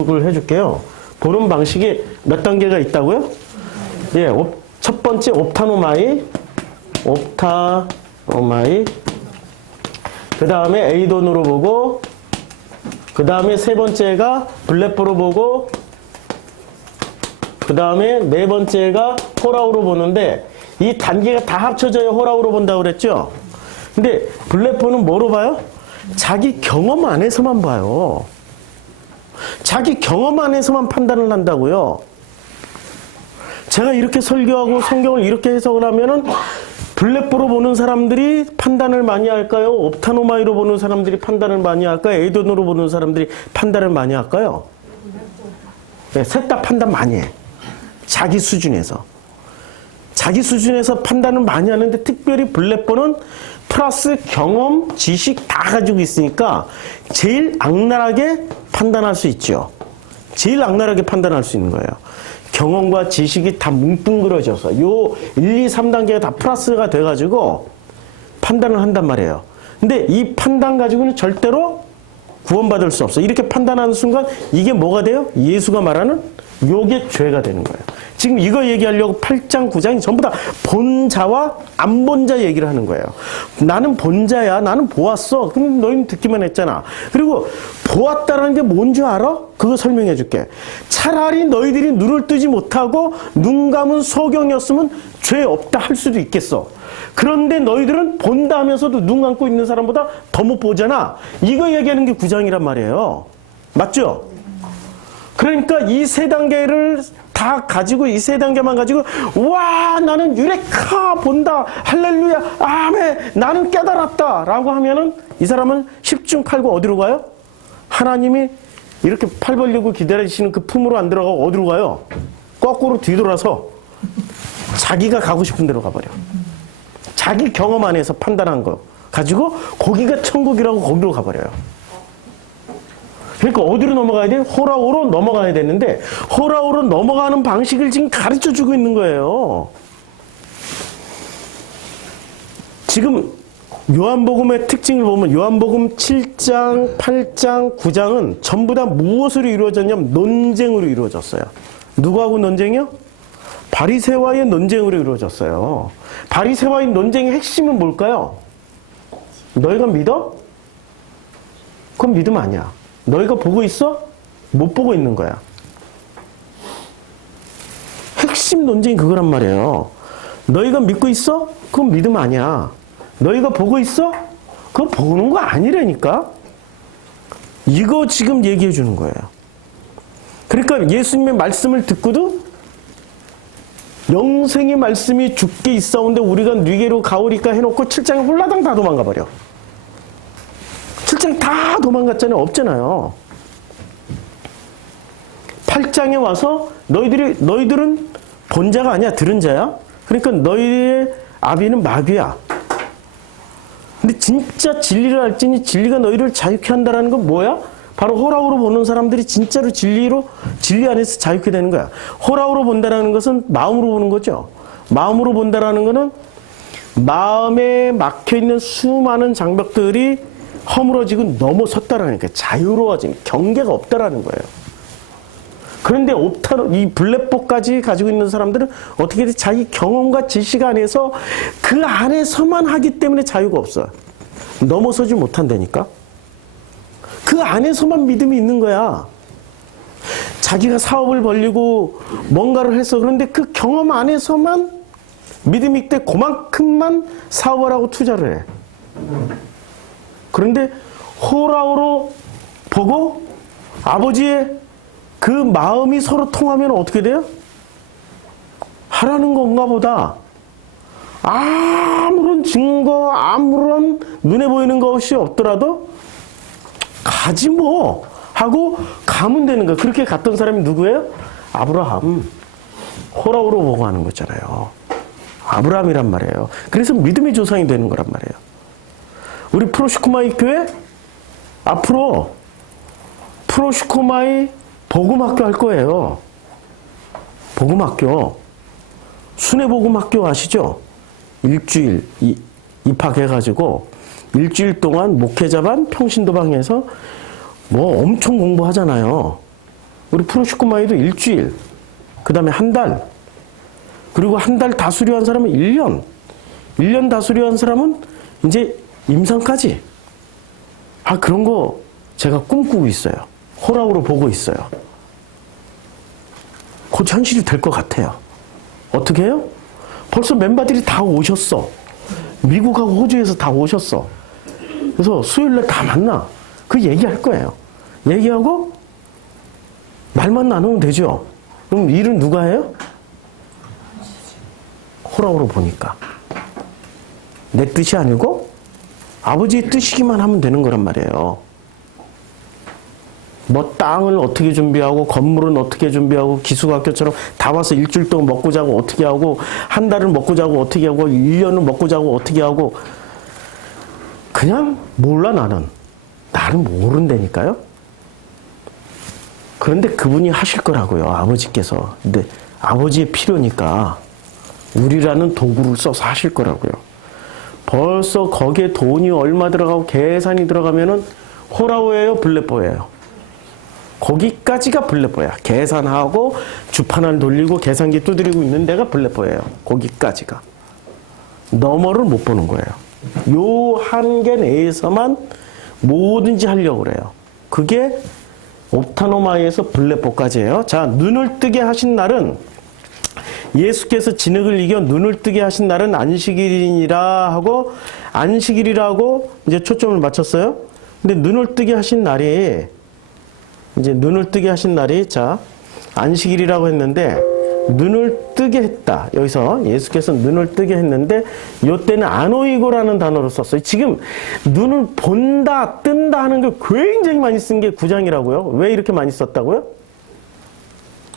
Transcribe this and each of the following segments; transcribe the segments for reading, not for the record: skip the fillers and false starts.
을 해줄게요. 보는 방식이 몇 단계가 있다고요? 예, 첫 번째 옵타노마이, 그 다음에 에이돈으로 보고, 그 다음에 세 번째가 블레포로 보고, 그 다음에 네 번째가 호라우로 보는데, 이 단계가 다 합쳐져야 호라우로 본다고 그랬죠? 근데 블레포는 뭐로 봐요? 자기 경험 안에서만 봐요. 자기 경험 안에서만 판단을 한다고요. 제가 이렇게 설교하고 성경을 이렇게 해석을 하면은 블레포로 보는 사람들이 판단을 많이 할까요? 옵타노마이로 보는 사람들이 판단을 많이 할까요? 에이돈으로 보는 사람들이 판단을 많이 할까요? 네, 셋 다 판단 많이 해. 자기 수준에서. 자기 수준에서 판단을 많이 하는데 특별히 블레포는 플러스 경험, 지식 다 가지고 있으니까 제일 악랄하게 판단할 수 있죠. 제일 악랄하게 판단할 수 있는 거예요. 경험과 지식이 다 뭉뚱그려져서 요 1, 2, 3단계가 다 플러스가 돼가지고 판단을 한단 말이에요. 근데 이 판단 가지고는 절대로 구원받을 수 없어. 이렇게 판단하는 순간 이게 뭐가 돼요? 예수가 말하는 요게 죄가 되는 거예요. 지금 이거 얘기하려고 8장, 9장이 전부 다 본자와 안 본자 얘기를 하는 거예요. 나는 본자야. 나는 보았어. 근데 너희는 듣기만 했잖아. 그리고 보았다는 게 뭔지 알아? 그거 설명해 줄게. 차라리 너희들이 눈을 뜨지 못하고 눈 감은 소경이었으면 죄 없다 할 수도 있겠어. 그런데 너희들은 본다 하면서도 눈 감고 있는 사람보다 더 못 보잖아. 이거 얘기하는 게 9장이란 말이에요. 맞죠? 그러니까 이 세 단계를 다 가지고 이 세 단계만 가지고 와 나는 유레카 본다 할렐루야 아멘 나는 깨달았다 라고 하면은 이 사람은 10중 8구 어디로 가요? 하나님이 이렇게 팔 벌리고 기다리시는 그 품으로 안 들어가고 어디로 가요? 거꾸로 뒤돌아서 자기가 가고 싶은 데로 가버려. 자기 경험 안에서 판단한 거 가지고 거기가 천국이라고 거기로 가버려요. 그러니까 어디로 넘어가야 돼요? 호라우로 넘어가야 되는데 호라우로 넘어가는 방식을 지금 가르쳐주고 있는 거예요. 지금 요한복음의 특징을 보면 요한복음 7장, 8장, 9장은 전부 다 무엇으로 이루어졌냐면 논쟁으로 이루어졌어요. 누구하고 논쟁이요? 바리새와의 논쟁으로 이루어졌어요. 바리새와의 논쟁의 핵심은 뭘까요? 너희가 믿어? 그건 믿음 아니야. 너희가 보고 있어? 못 보고 있는 거야. 핵심 논쟁이 그거란 말이에요. 너희가 믿고 있어? 그건 믿음 아니야. 너희가 보고 있어? 그거 보는 거 아니라니까? 이거 지금 얘기해 주는 거예요. 그러니까 예수님의 말씀을 듣고도 영생의 말씀이 죽게 있사온데 우리가 뉘게로 가오리까 해놓고 7장에 홀라당 다 도망가 버려. 7장 다 도망갔잖아요. 없잖아요. 8장에 와서 너희들은 본자가 아니야. 들은 자야. 그러니까 너희의 아비는 마귀야. 근데 진짜 진리를 알지니 진리가 너희를 자유케 한다라는 건 뭐야? 바로 호라우로 보는 사람들이 진짜로 진리 안에서 자유케 되는 거야. 호라우로 본다라는 것은 마음으로 보는 거죠. 마음으로 본다라는 것은 마음에 막혀있는 수많은 장벽들이 허물어지고 넘어섰다라는 거예요. 자유로워진 경계가 없다라는 거예요. 그런데 이 블레포까지 가지고 있는 사람들은 어떻게든 자기 경험과 지식 안에서 그 안에서만 하기 때문에 자유가 없어요. 넘어서지 못한다니까. 그 안에서만 믿음이 있는 거야. 자기가 사업을 벌리고 뭔가를 해서 그런데 그 경험 안에서만 믿음이 있대 그만큼만 사업을 하고 투자를 해. 그런데 호라우로 보고 아버지의 그 마음이 서로 통하면 어떻게 돼요? 하라는 건가 보다. 아무런 증거, 아무런 눈에 보이는 것이 없더라도 가지 뭐 하고 가면 되는 거야. 그렇게 갔던 사람이 누구예요? 아브라함. 호라우로 보고 하는 거잖아요. 아브라함이란 말이에요. 그래서 믿음의 조상이 되는 거란 말이에요. 우리 프로시코마이 교회 앞으로 프로시코마이 복음학교 할 거예요. 복음학교. 순회복음학교 아시죠? 일주일 입학해가지고 일주일 동안 목회자반 평신도방에서 뭐 엄청 공부하잖아요. 우리 프로시코마이도 일주일, 그 다음에 한 달, 그리고 한 달 다 수료한 사람은 1년, 1년 다 수료한 사람은 이제 임상까지. 그런 거 제가 꿈꾸고 있어요. 호락으로 보고 있어요. 곧 현실이 될 것 같아요. 어떻게 해요? 벌써 멤버들이 다 오셨어. 미국하고 호주에서 다 오셨어. 그래서 수요일날 다 만나. 그 얘기할 거예요. 얘기하고 말만 나누면 되죠. 그럼 일은 누가 해요? 호락으로 보니까. 내 뜻이 아니고 아버지의 뜻이기만 하면 되는 거란 말이에요. 뭐 땅을 어떻게 준비하고 건물은 어떻게 준비하고 기숙학교처럼 다 와서 일주일 동안 먹고 자고 어떻게 하고 한 달을 먹고 자고 어떻게 하고 1년을 먹고 자고 어떻게 하고 그냥 몰라 나는 모른다니까요. 그런데 그분이 하실 거라고요. 아버지께서. 근데 아버지의 필요니까 우리라는 도구를 써서 하실 거라고요. 벌써 거기에 돈이 얼마 들어가고 계산이 들어가면은 호라우예요, 블레포예요. 거기까지가 블레포야. 계산하고 주판을 돌리고 계산기 두드리고 있는 데가 블레포예요. 거기까지가. 너머를 못 보는 거예요. 요 한계 내에서만 뭐든지 하려고 그래요. 그게 옵타노마이에서 블레포까지예요. 자, 눈을 뜨게 하신 날은 예수께서 진흙을 이겨 눈을 뜨게 하신 날은 안식일이라 하고 안식일이라고 이제 초점을 맞췄어요. 근데 눈을 뜨게 하신 날이 이제 눈을 뜨게 하신 날이 자 안식일이라고 했는데 눈을 뜨게 했다. 여기서 예수께서 눈을 뜨게 했는데 이때는 아노이고라는 단어를 썼어요. 지금 눈을 본다, 뜬다 하는 걸 굉장히 많이 쓴 게 9장이라고요. 왜 이렇게 많이 썼다고요?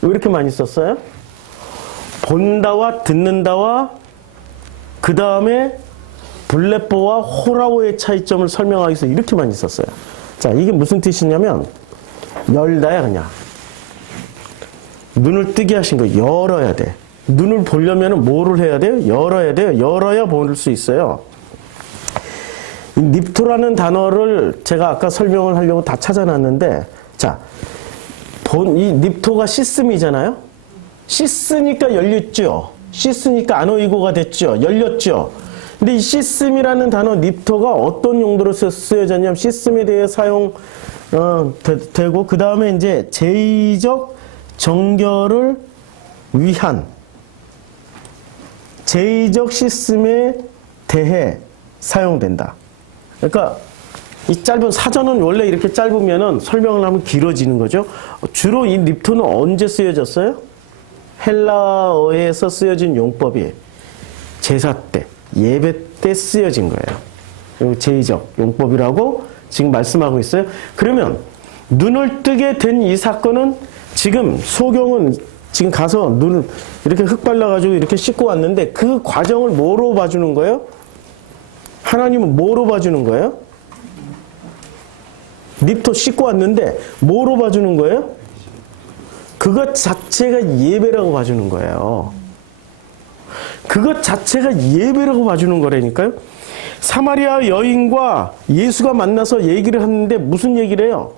왜 이렇게 많이 썼어요? 본다와 듣는다와 그 다음에 블레포와 호라오의 차이점을 설명하기 위해서 이렇게 많이 썼어요. 자, 이게 무슨 뜻이냐면 열다야 그냥. 눈을 뜨게 하신 거 열어야 돼. 눈을 보려면 뭐를 해야 돼요? 열어야 돼요. 열어야 볼 수 있어요. 이 닙토라는 단어를 제가 아까 설명을 하려고 다 찾아놨는데 자, 이 닙토가 시스미잖아요. 씻으니까 열렸죠. 씻으니까 아노이고가 됐죠. 열렸죠. 근데 이 시스미라는 단어 닙토가 어떤 용도로 쓰여졌냐면 시스미에 대해 되고 그 다음에 이제 제의적 정결을 위한 제의적 시스템에 대해 사용된다. 그러니까 이 짧은 사전은 원래 이렇게 짧으면은 설명을 하면 길어지는 거죠. 주로 이 닙토는 언제 쓰여졌어요? 헬라어에서 쓰여진 용법이 제사 때, 예배 때 쓰여진 거예요. 제의적 용법이라고 지금 말씀하고 있어요. 그러면 눈을 뜨게 된 이 사건은 지금 소경은 지금 가서 눈을 이렇게 흙 발라가지고 이렇게 씻고 왔는데 그 과정을 뭐로 봐주는 거예요? 하나님은 뭐로 봐주는 거예요? 닙토 씻고 왔는데 뭐로 봐주는 거예요? 그것 자체가 예배라고 봐주는 거예요. 그것 자체가 예배라고 봐주는 거라니까요. 사마리아 여인과 예수가 만나서 얘기를 하는데 무슨 얘기를 해요?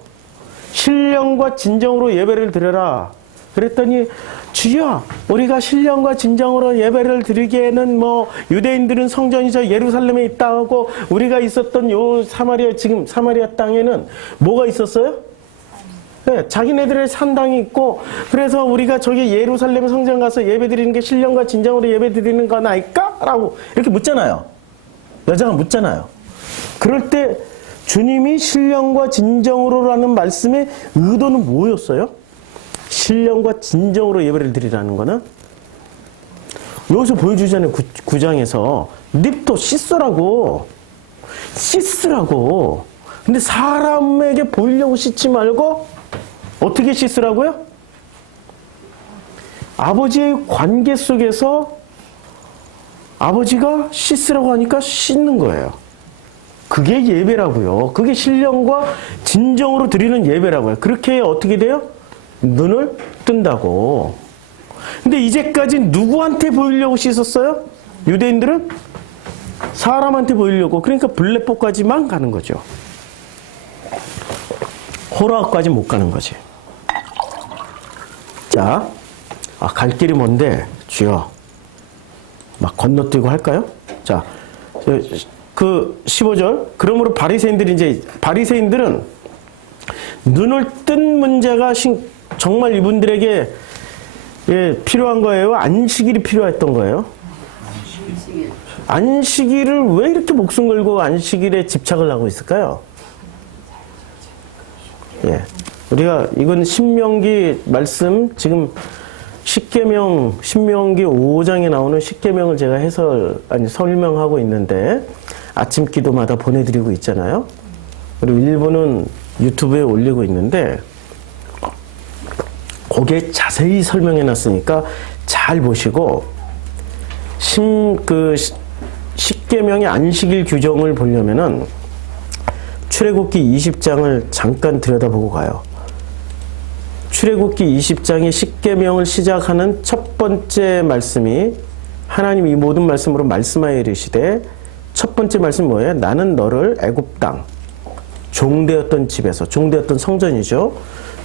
신령과 진정으로 예배를 드려라. 그랬더니 주여 우리가 신령과 진정으로 예배를 드리기에는 뭐 유대인들은 성전이 저 예루살렘에 있다고 우리가 있었던 요 사마리아 지금 사마리아 땅에는 뭐가 있었어요? 네, 자기네들의 산당이 있고 그래서 우리가 저기 예루살렘 성전 가서 예배 드리는 게 신령과 진정으로 예배 드리는 건 아닐까? 라고 이렇게 묻잖아요. 여자가 묻잖아요. 그럴 때 주님이 신령과 진정으로라는 말씀의 의도는 뭐였어요? 신령과 진정으로 예배를 드리라는 거는 여기서 보여주잖아요. 9장에서 닙토 씻으라고 근데 사람에게 보이려고 씻지 말고 어떻게 씻으라고요? 아버지의 관계 속에서 아버지가 씻으라고 하니까 씻는 거예요. 그게 예배라고요. 그게 신령과 진정으로 드리는 예배라고요. 그렇게 어떻게 돼요? 눈을 뜬다고. 근데 이제까지 누구한테 보이려고 씻었어요? 유대인들은? 사람한테 보이려고. 그러니까 블레포까지만 가는 거죠. 호라까지 못 가는 거지. 자, 갈 길이 먼데 주여 막 건너뛰고 할까요? 자, 그 15절. 그러므로 바리새인들은 눈을 뜬 문제가 정말 이분들에게 필요한 거예요? 안식일이 필요했던 거예요? 안식일을 왜 이렇게 목숨 걸고 안식일에 집착을 하고 있을까요? 우리가 이건 신명기 말씀 지금 신명기 5장에 나오는 십계명을 제가 설명하고 있는데 아침 기도마다 보내드리고 있잖아요. 그리고 일부는 유튜브에 올리고 있는데 거기에 자세히 설명해 놨으니까 잘 보시고 십계명의 안식일 규정을 보려면은 출애굽기 20장을 잠깐 들여다보고 가요. 출애굽기 20장의 십계명을 시작하는 첫 번째 말씀이 하나님이 이 모든 말씀으로 말씀하여 이르시되 첫 번째 말씀 뭐예요? 나는 너를 애굽 땅 종되었던 집에서, 종되었던 성전이죠.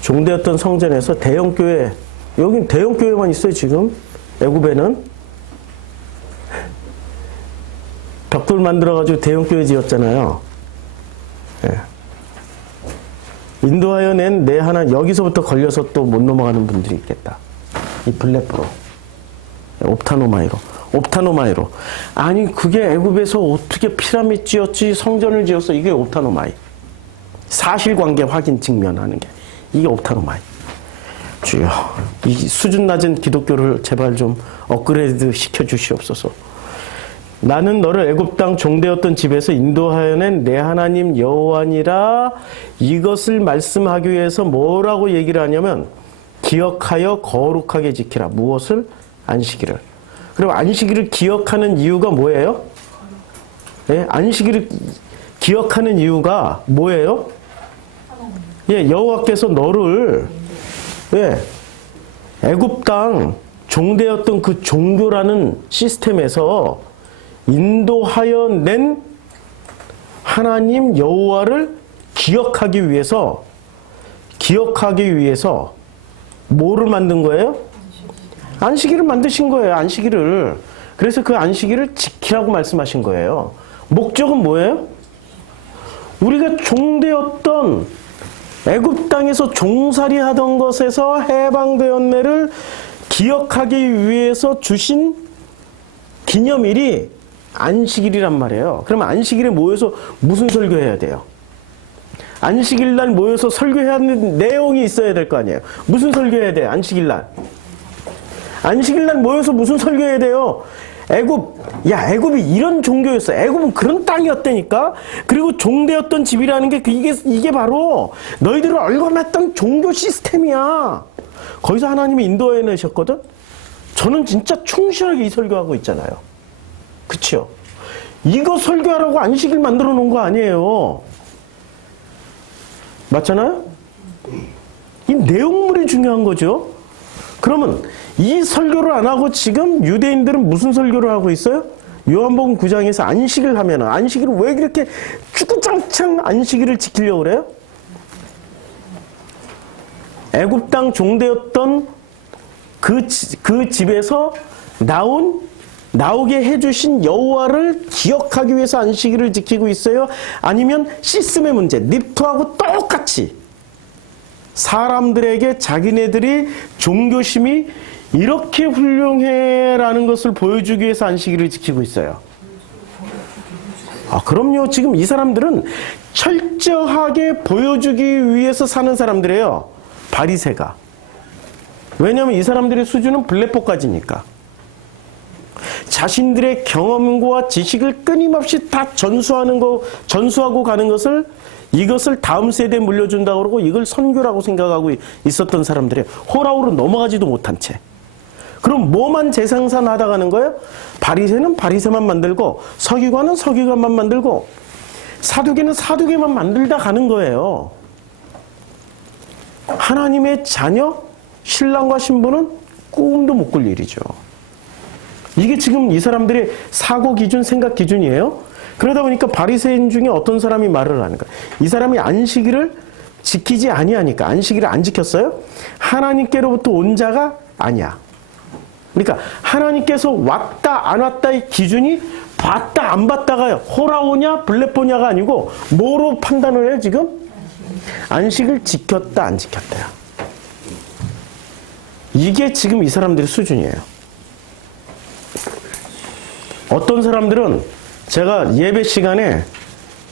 종되었던 성전에서 대형교회, 여긴 대형교회만 있어요 지금. 애굽에는 벽돌 만들어가지고 대형교회 지었잖아요. 인도하여 낸 내 하나, 여기서부터 걸려서 또 못 넘어가는 분들이 있겠다. 이 블레프로, 옵타노마이로. 아니 그게 애굽에서 어떻게 피라미드 지었지, 성전을 지었어? 이게 옵타노마이. 사실관계 확인 증명하는 게 이게 옵타노마이. 주여, 이 수준 낮은 기독교를 제발 좀 업그레이드 시켜 주시옵소서. 나는 너를 애굽 땅 종되었던 집에서 인도하여 낸 내 하나님 여호와니라. 이것을 말씀하기 위해서 뭐라고 얘기를 하냐면 기억하여 거룩하게 지키라. 무엇을? 안식일을. 그럼 안식일을 기억하는 이유가 뭐예요? 안식일을 기억하는 이유가 뭐예요? 여호와께서 너를 애굽 땅 종되었던 그 종교라는 시스템에서 인도하여 낸 하나님 여호와를 기억하기 위해서 뭐를 만든 거예요? 안식일을 만드신 거예요. 안식일을. 그래서 그 안식일을 지키라고 말씀하신 거예요. 목적은 뭐예요? 우리가 종되었던 애굽 땅에서 종살이 하던 것에서 해방되었네를 기억하기 위해서 주신 기념일이 안식일이란 말이에요. 그러면 안식일에 모여서 무슨 설교해야 돼요? 안식일 날 모여서 설교해야 하는 내용이 있어야 될 거 아니에요. 무슨 설교해야 돼요? 안식일 날. 안식일 날 모여서 무슨 설교해야 돼요? 애굽이 이런 종교였어. 애굽은 그런 땅이었다니까. 그리고 종되었던 집이라는 게 이게 바로 너희들을 얽어맸던 종교 시스템이야. 거기서 하나님이 인도해 내셨거든. 저는 진짜 충실하게 이 설교하고 있잖아요. 그쵸? 이거 설교하라고 안식일 만들어 놓은 거 아니에요. 맞잖아요? 이 내용물이 중요한 거죠. 그러면 이 설교를 안 하고 지금 유대인들은 무슨 설교를 하고 있어요? 요한복음 9장에서 안식일 하면 안식일을 왜 그렇게 주구장창 안식일을 지키려고 그래요? 애굽 땅 종되었던 그 집에서 나오게 해주신 여호와를 기억하기 위해서 안식일을 지키고 있어요? 아니면 시스템의 문제, 립토하고 똑같이 사람들에게 자기네들이 종교심이 이렇게 훌륭해라는 것을 보여주기 위해서 안식일을 지키고 있어요? 그럼요. 지금 이 사람들은 철저하게 보여주기 위해서 사는 사람들이에요. 바리새가. 왜냐하면 이 사람들의 수준은 블레포까지니까. 자신들의 경험과 지식을 끊임없이 다 전수하고 가는 것을, 이것을 다음 세대에 물려준다고 그러고 이걸 선교라고 생각하고 있었던 사람들이 호라우로 넘어가지도 못한 채. 그럼 뭐만 재생산 하다 가는 거예요? 바리새는 바리새만 만들고, 서기관은 서기관만 만들고, 사두개는 사두개만 만들다 가는 거예요. 하나님의 자녀, 신랑과 신부는 꿈도 못 꿀 일이죠. 이게 지금 이 사람들의 사고 기준, 생각 기준이에요. 그러다 보니까 바리새인 중에 어떤 사람이 말을 하는가? 이 사람이 안식일을 지키지 아니하니까. 안식일을 안 지켰어요? 하나님께로부터 온 자가 아니야. 그러니까 하나님께서 왔다 안 왔다의 기준이 봤다 안 봤다가요. 호라오냐 블레포냐가 아니고 뭐로 판단을 해요 지금? 안식을 지켰다 안 지켰다야. 이게 지금 이 사람들의 수준이에요. 어떤 사람들은 제가 예배 시간에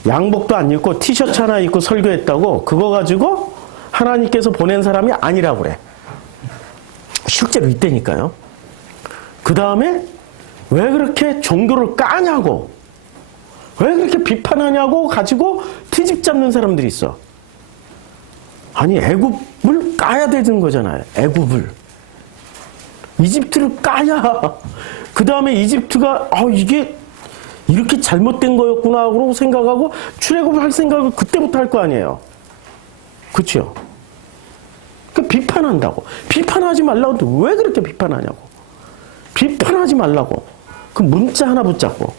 양복도 안 입고 티셔츠 하나 입고 설교했다고 그거 가지고 하나님께서 보낸 사람이 아니라고 그래. 실제로 이때니까요. 그 다음에 왜 그렇게 종교를 까냐고, 왜 그렇게 비판하냐고 가지고 트집 잡는 사람들이 있어. 아니 애굽을 까야 되는 거잖아요. 애굽을. 이집트를 까야 그 다음에 이집트가 이게 이렇게 잘못된 거였구나 그러고 생각하고 출애굽을 할 생각을 그때부터 할 거 아니에요. 그렇죠? 그 비판한다고. 비판하지 말라고 하는데 왜 그렇게 비판하냐고. 비판하지 말라고. 그 문자 하나 붙잡고.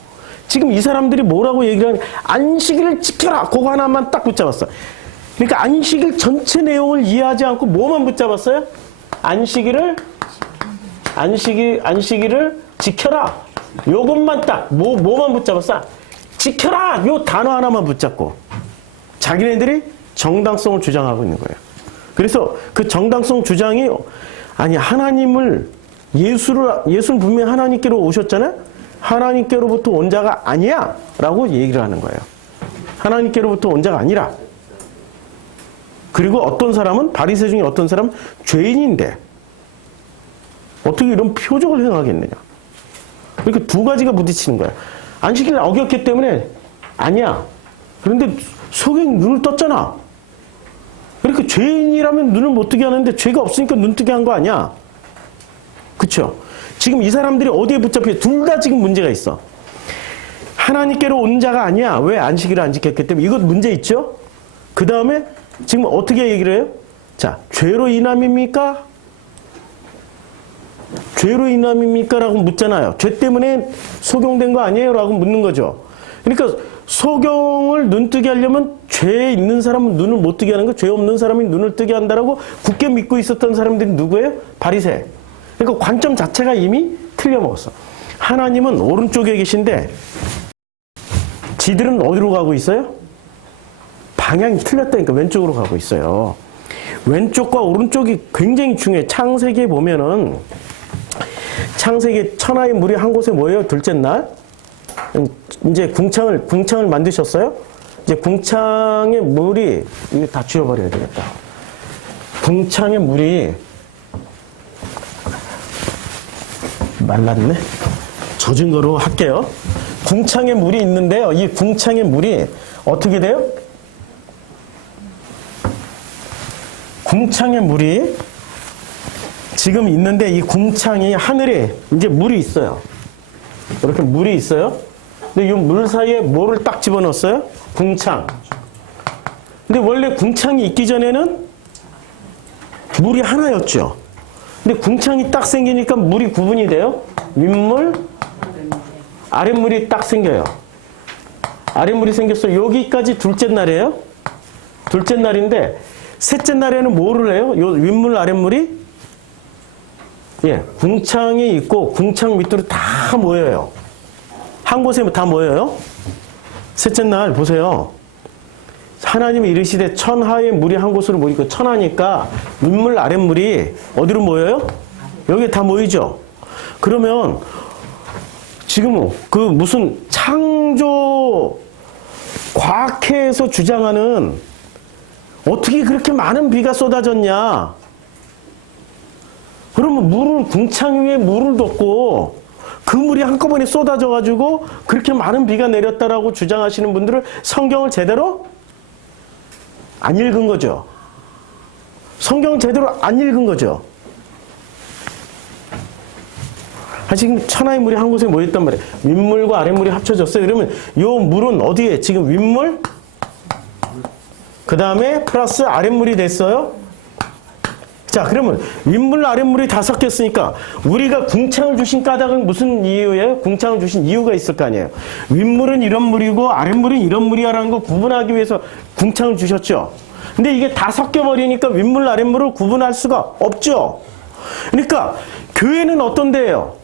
지금 이 사람들이 뭐라고 얘기를 하냐. 안식일을 지켜라. 그거 하나만 딱 붙잡았어. 그러니까 안식일 전체 내용을 이해하지 않고 뭐만 붙잡았어요? 안식일을 지켜라. 요것만 딱 뭐만 붙잡았어? 지켜라. 요 단어 하나만 붙잡고 자기네들이 정당성을 주장하고 있는 거예요. 그래서 그 정당성 주장이 아니 하나님을 예수는 분명히 하나님께로 오셨잖아요. 하나님께로부터 온 자가 아니야 라고 얘기를 하는 거예요. 하나님께로부터 온 자가 아니라. 그리고 어떤 사람은 바리새 중에 어떤 사람은 죄인인데 어떻게 이런 표적을 행하겠느냐. 이렇게 두 가지가 부딪히는 거야. 안식일을 어겼기 때문에 아니야. 그런데 속에 눈을 떴잖아. 그러니까 죄인이라면 눈을 못 뜨게 하는데 죄가 없으니까 눈 뜨게 한 거 아니야. 그쵸? 지금 이 사람들이 어디에 붙잡혀? 둘 다 지금 문제가 있어. 하나님께로 온 자가 아니야. 왜 안식일을 안 지켰기 때문에. 이것 문제 있죠? 그 다음에 지금 어떻게 얘기를 해요? 자, 죄로 인함입니까? 죄로 인함입니까? 라고 묻잖아요. 죄 때문에 소경된 거 아니에요? 라고 묻는 거죠. 그러니까 소경을 눈뜨게 하려면 죄 있는 사람은 눈을 못 뜨게 하는 거, 죄 없는 사람이 눈을 뜨게 한다라고 굳게 믿고 있었던 사람들이 누구예요? 바리새. 그러니까 관점 자체가 이미 틀려먹었어. 하나님은 오른쪽에 계신데 지들은 어디로 가고 있어요? 방향이 틀렸다니까 왼쪽으로 가고 있어요. 왼쪽과 오른쪽이 굉장히 중요해. 창세기에 보면은 창세기 천하의 물이 한 곳에 모여요. 둘째 날. 이제 궁창을 만드셨어요. 이제 궁창의 물이 이거 다 지워버려야 되겠다. 궁창의 물이 말랐네. 젖은 거로 할게요. 궁창의 물이 있는데요. 이 궁창의 물이 어떻게 돼요? 궁창의 물이 지금 있는데 이 궁창이 하늘에 이제 물이 있어요. 이렇게 물이 있어요. 근데 이 물 사이에 뭐를 딱 집어넣었어요? 궁창. 근데 원래 궁창이 있기 전에는 물이 하나였죠. 근데 궁창이 딱 생기니까 물이 구분이 돼요. 윗물, 아랫물이 딱 생겨요. 아랫물이 생겼어요. 여기까지 둘째 날이에요. 둘째 날인데 셋째 날에는 뭐를 해요? 요 윗물, 아랫물이 궁창이 있고 궁창 밑으로 다 모여요. 한 곳에 다 모여요. 셋째 날 보세요. 하나님이 이르시되 천하의 물이 한 곳으로 모이고 천하니까 윗물 아랫물이 어디로 모여요? 여기 다 모이죠. 그러면 지금 그 무슨 창조 과학회에서 주장하는 어떻게 그렇게 많은 비가 쏟아졌냐? 그러면 물을 궁창 위에 물을 뒀고 그 물이 한꺼번에 쏟아져 가지고 그렇게 많은 비가 내렸다라고 주장하시는 분들은 성경을 제대로 안 읽은 거죠. 성경을 제대로 안 읽은 거죠. 지금 천하의 물이 한 곳에 모였단 말이에요. 윗물과 아랫물이 합쳐졌어요. 그러면 이 물은 어디에? 지금 윗물, 그 다음에 플러스 아랫물이 됐어요. 자, 그러면 윗물, 아랫물이 다 섞였으니까 우리가 궁창을 주신 까닭은 무슨 이유예요? 궁창을 주신 이유가 있을 거 아니에요. 윗물은 이런 물이고 아랫물은 이런 물이야라는 거 구분하기 위해서 궁창을 주셨죠. 근데 이게 다 섞여버리니까 윗물 아랫물을 구분할 수가 없죠. 그러니까 교회는 어떤 데예요?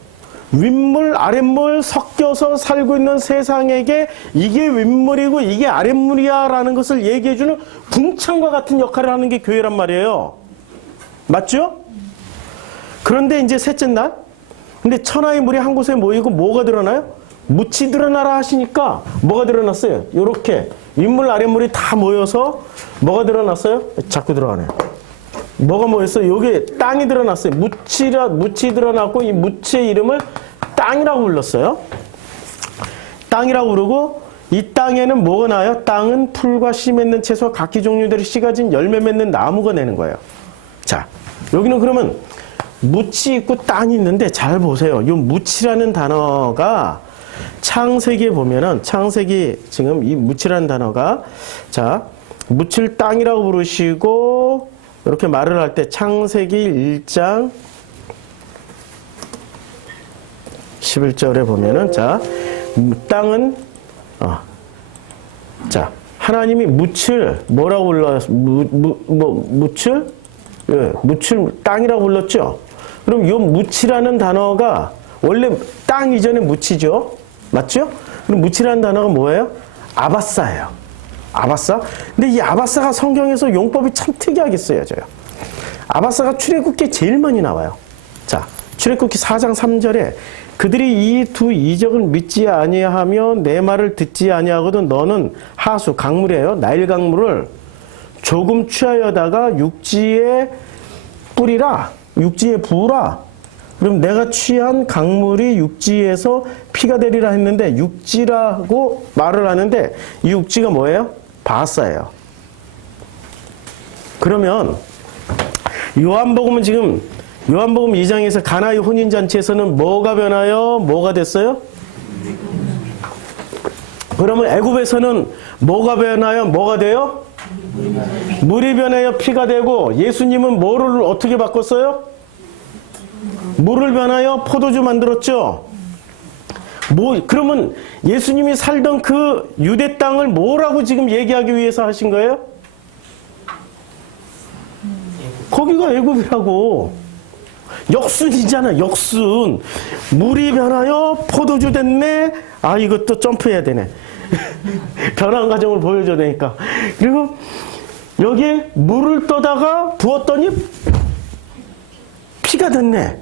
윗물 아랫물 섞여서 살고 있는 세상에게 이게 윗물이고 이게 아랫물이야 라는 것을 얘기해주는 궁창과 같은 역할을 하는 게 교회란 말이에요. 맞죠? 그런데 이제 셋째 날, 근데 천하의 물이 한 곳에 모이고 뭐가 드러나요? 묻이 드러나라 하시니까 뭐가 드러났어요? 요렇게 윗물 아랫물이 다 모여서 뭐가 드러났어요? 자꾸 들어가네요. 뭐가 모였어요? 여기 땅이 드러났어요. 묻이 드러났고 이 묻의 이름을 땅이라고 불렀어요. 땅이라고 부르고 이 땅에는 뭐가 나요? 땅은 풀과 씨 맺는 채소와 각기 종류대로 씨가 진 열매 맺는 나무가 내는 거예요. 자, 여기는 그러면 묻이 있고 땅이 있는데 잘 보세요. 이 묻이라는 단어가 창세기에 보면은 창세기 지금 이 묻이라는 단어가 자, 묻을 땅이라고 부르시고 이렇게 말을 할 때 창세기 1장 11절에 보면은 자, 땅은 자, 하나님이 묻을 뭐라고 불렀어요? 묻을? 예, 묻을 땅이라고 불렀죠? 그럼 이 묻이라는 단어가 원래 땅 이전에 묻이죠? 맞죠? 그럼 묻이라는 단어가 뭐예요? 아바사예요. 아바사? 근데 이 아바사가 성경에서 용법이 참 특이하게 쓰여져요. 아바사가 출애굽기에 제일 많이 나와요. 자, 출애굽기 4장 3절에 그들이 이 두 이적을 믿지 아니하며 내 말을 듣지 아니하거든 너는 하수, 강물이에요. 나일 강물을 조금 취하여다가 육지에 뿌리라. 육지에 부으라. 그럼 내가 취한 강물이 육지에서 피가 되리라 했는데 육지라고 말을 하는데 이 육지가 뭐예요? 바하사예요. 그러면 요한복음은 지금 요한복음 2장에서 가나의 혼인잔치에서는 뭐가 변하여 뭐가 됐어요? 그러면 애굽에서는 뭐가 변하여 뭐가 돼요? 물이 변하여 피가 되고 예수님은 뭐를 어떻게 바꿨어요? 물을 변하여 포도주 만들었죠. 그러면 예수님이 살던 그 유대 땅을 뭐라고 지금 얘기하기 위해서 하신 거예요? 거기가 애굽이라고. 역순이잖아, 역순. 물이 변하여 포도주 됐네. 아, 이것도 점프해야 되네. 변한 과정을 보여줘야 되니까. 그리고 여기에 물을 떠다가 부었더니 피가 됐네.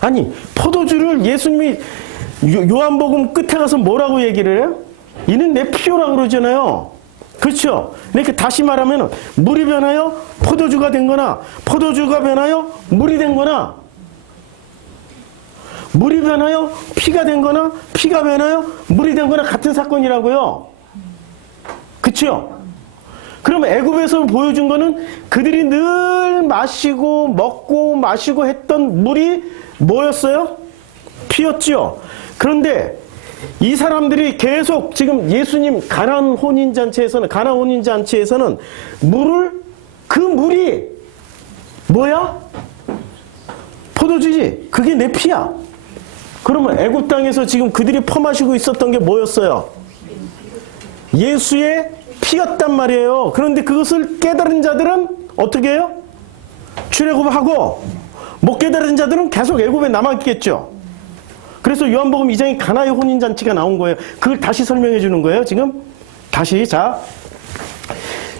아니, 포도주를 예수님이 요한복음 끝에 가서 뭐라고 얘기를 해요? 이는 내 피요라고 그러잖아요. 그렇죠? 이렇게 다시 말하면 물이 변하여 포도주가 된 거나 포도주가 변하여 물이 된 거나 물이 변하여 피가 된 거나 피가 변하여 물이 된 거나 같은 사건이라고요. 그렇죠? 그럼 애굽에서 보여준 거는 그들이 늘 마시고 먹고 마시고 했던 물이 뭐였어요? 피였죠. 그런데 이 사람들이 계속 지금 예수님 가나 혼인잔치에서는 물을 그 물이 뭐야? 포도주지. 그게 내 피야. 그러면 애굽 땅에서 지금 그들이 퍼마시고 있었던 게 뭐였어요? 예수의 피였단 말이에요. 그런데 그것을 깨달은 자들은 어떻게 해요? 출애굽하고 못 깨달은 자들은 계속 애굽에 남아있겠죠. 그래서 요한복음 2장에 가나의 혼인잔치가 나온 거예요. 그걸 다시 설명해 주는 거예요. 지금 다시 자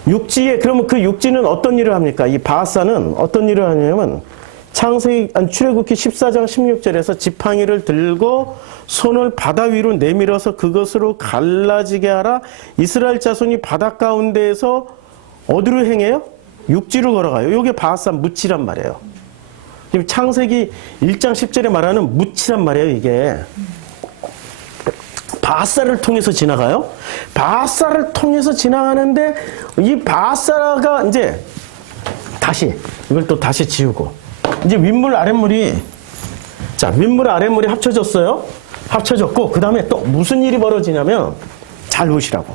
육지에 그러면 그 육지는 어떤 일을 합니까? 이 바하사는 어떤 일을 하냐면 출애굽기 14장 16절에서 지팡이를 들고 손을 바다 위로 내밀어서 그것으로 갈라지게 하라. 이스라엘 자손이 바다 가운데에서 어디로 행해요? 육지로 걸어가요. 이게 바하사 묻이란 말이에요. 지금 창세기 1장 10절에 말하는 묻이란 말이에요. 이게 바하사를 통해서 지나가요. 바하사를 통해서 지나가는데 이 바하사가 이제 다시 이걸 또 다시 지우고 이제 윗물 아랫물이 자 윗물 아랫물이 합쳐졌어요. 합쳐졌고 그 다음에 또 무슨 일이 벌어지냐면 잘 보시라고.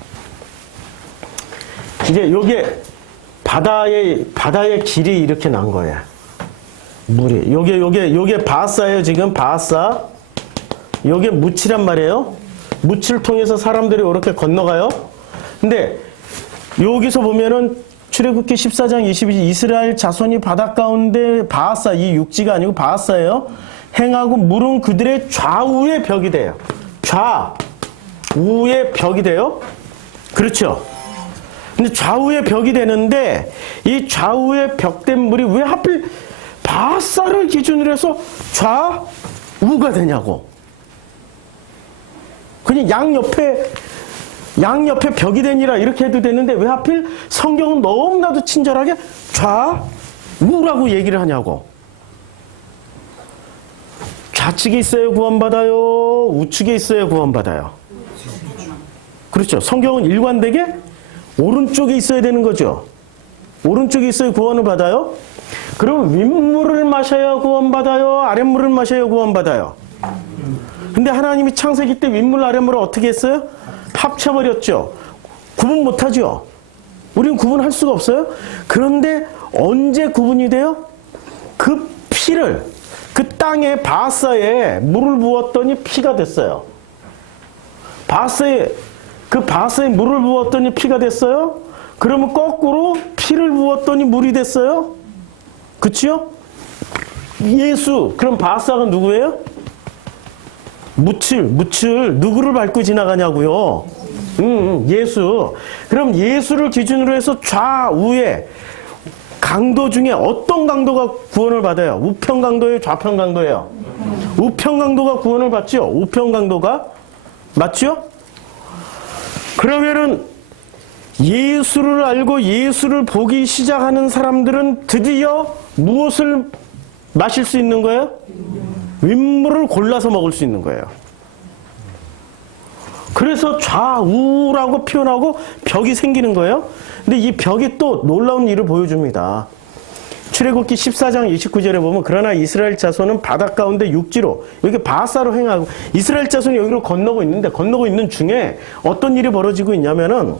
이제 요게 바다의 길이 이렇게 난 거예요. 물이 요게 바하사예요. 지금 바하사. 요게 묻이란 말이에요. 묻을 통해서 사람들이 이렇게 건너가요. 근데 여기서 보면은 출애굽기 14장 22절 이스라엘 자손이 바다 가운데 바하사, 이 육지가 아니고 바하사예요. 행하고 물은 그들의 좌우의 벽이 돼요. 좌우의 벽이 돼요. 그렇죠. 근데 좌우의 벽이 되는데 이 좌우의 벽된 물이 왜 하필 바하사를 기준으로 해서 좌우가 되냐고. 그냥 양옆에 벽이 되니라 이렇게 해도 되는데 왜 하필 성경은 너무나도 친절하게 좌우라고 얘기를 하냐고. 좌측에 있어야 구원받아요? 우측에 있어야 구원받아요? 그렇죠. 성경은 일관되게 오른쪽에 있어야 되는 거죠. 오른쪽에 있어야 구원을 받아요? 그럼 윗물을 마셔야 구원받아요? 아랫물을 마셔야 구원받아요? 근데 하나님이 창세기 때 윗물 아랫물을 어떻게 했어요? 합쳐버렸죠. 구분 못하죠. 우리는 구분할 수가 없어요. 그런데 언제 구분이 돼요? 그 피를 그 땅에 바하사에 물을 부었더니 피가 됐어요. 바하사에 물을 부었더니 피가 됐어요. 그러면 거꾸로 피를 부었더니 물이 됐어요. 그치요? 예수. 그럼 바하사가 누구예요? 묻힐 누구를 밟고 지나가냐고요? 예수. 그럼 예수를 기준으로 해서 좌우에 강도 중에 어떤 강도가 구원을 받아요? 우편 강도예요? 좌편 강도예요? 우편 강도가 구원을 받죠? 우편 강도가 맞죠? 그러면은 예수를 알고 예수를 보기 시작하는 사람들은 드디어 무엇을 마실 수 있는 거예요? 윗물을 골라서 먹을 수 있는 거예요. 그래서 좌우라고 표현하고 벽이 생기는 거예요. 근데 이 벽이 또 놀라운 일을 보여줍니다. 출애굽기 14장 29절에 보면 그러나 이스라엘 자손은 바다 가운데 육지로 여기 바하사로 행하고 이스라엘 자손이 여기로 건너고 있는데 건너고 있는 중에 어떤 일이 벌어지고 있냐면은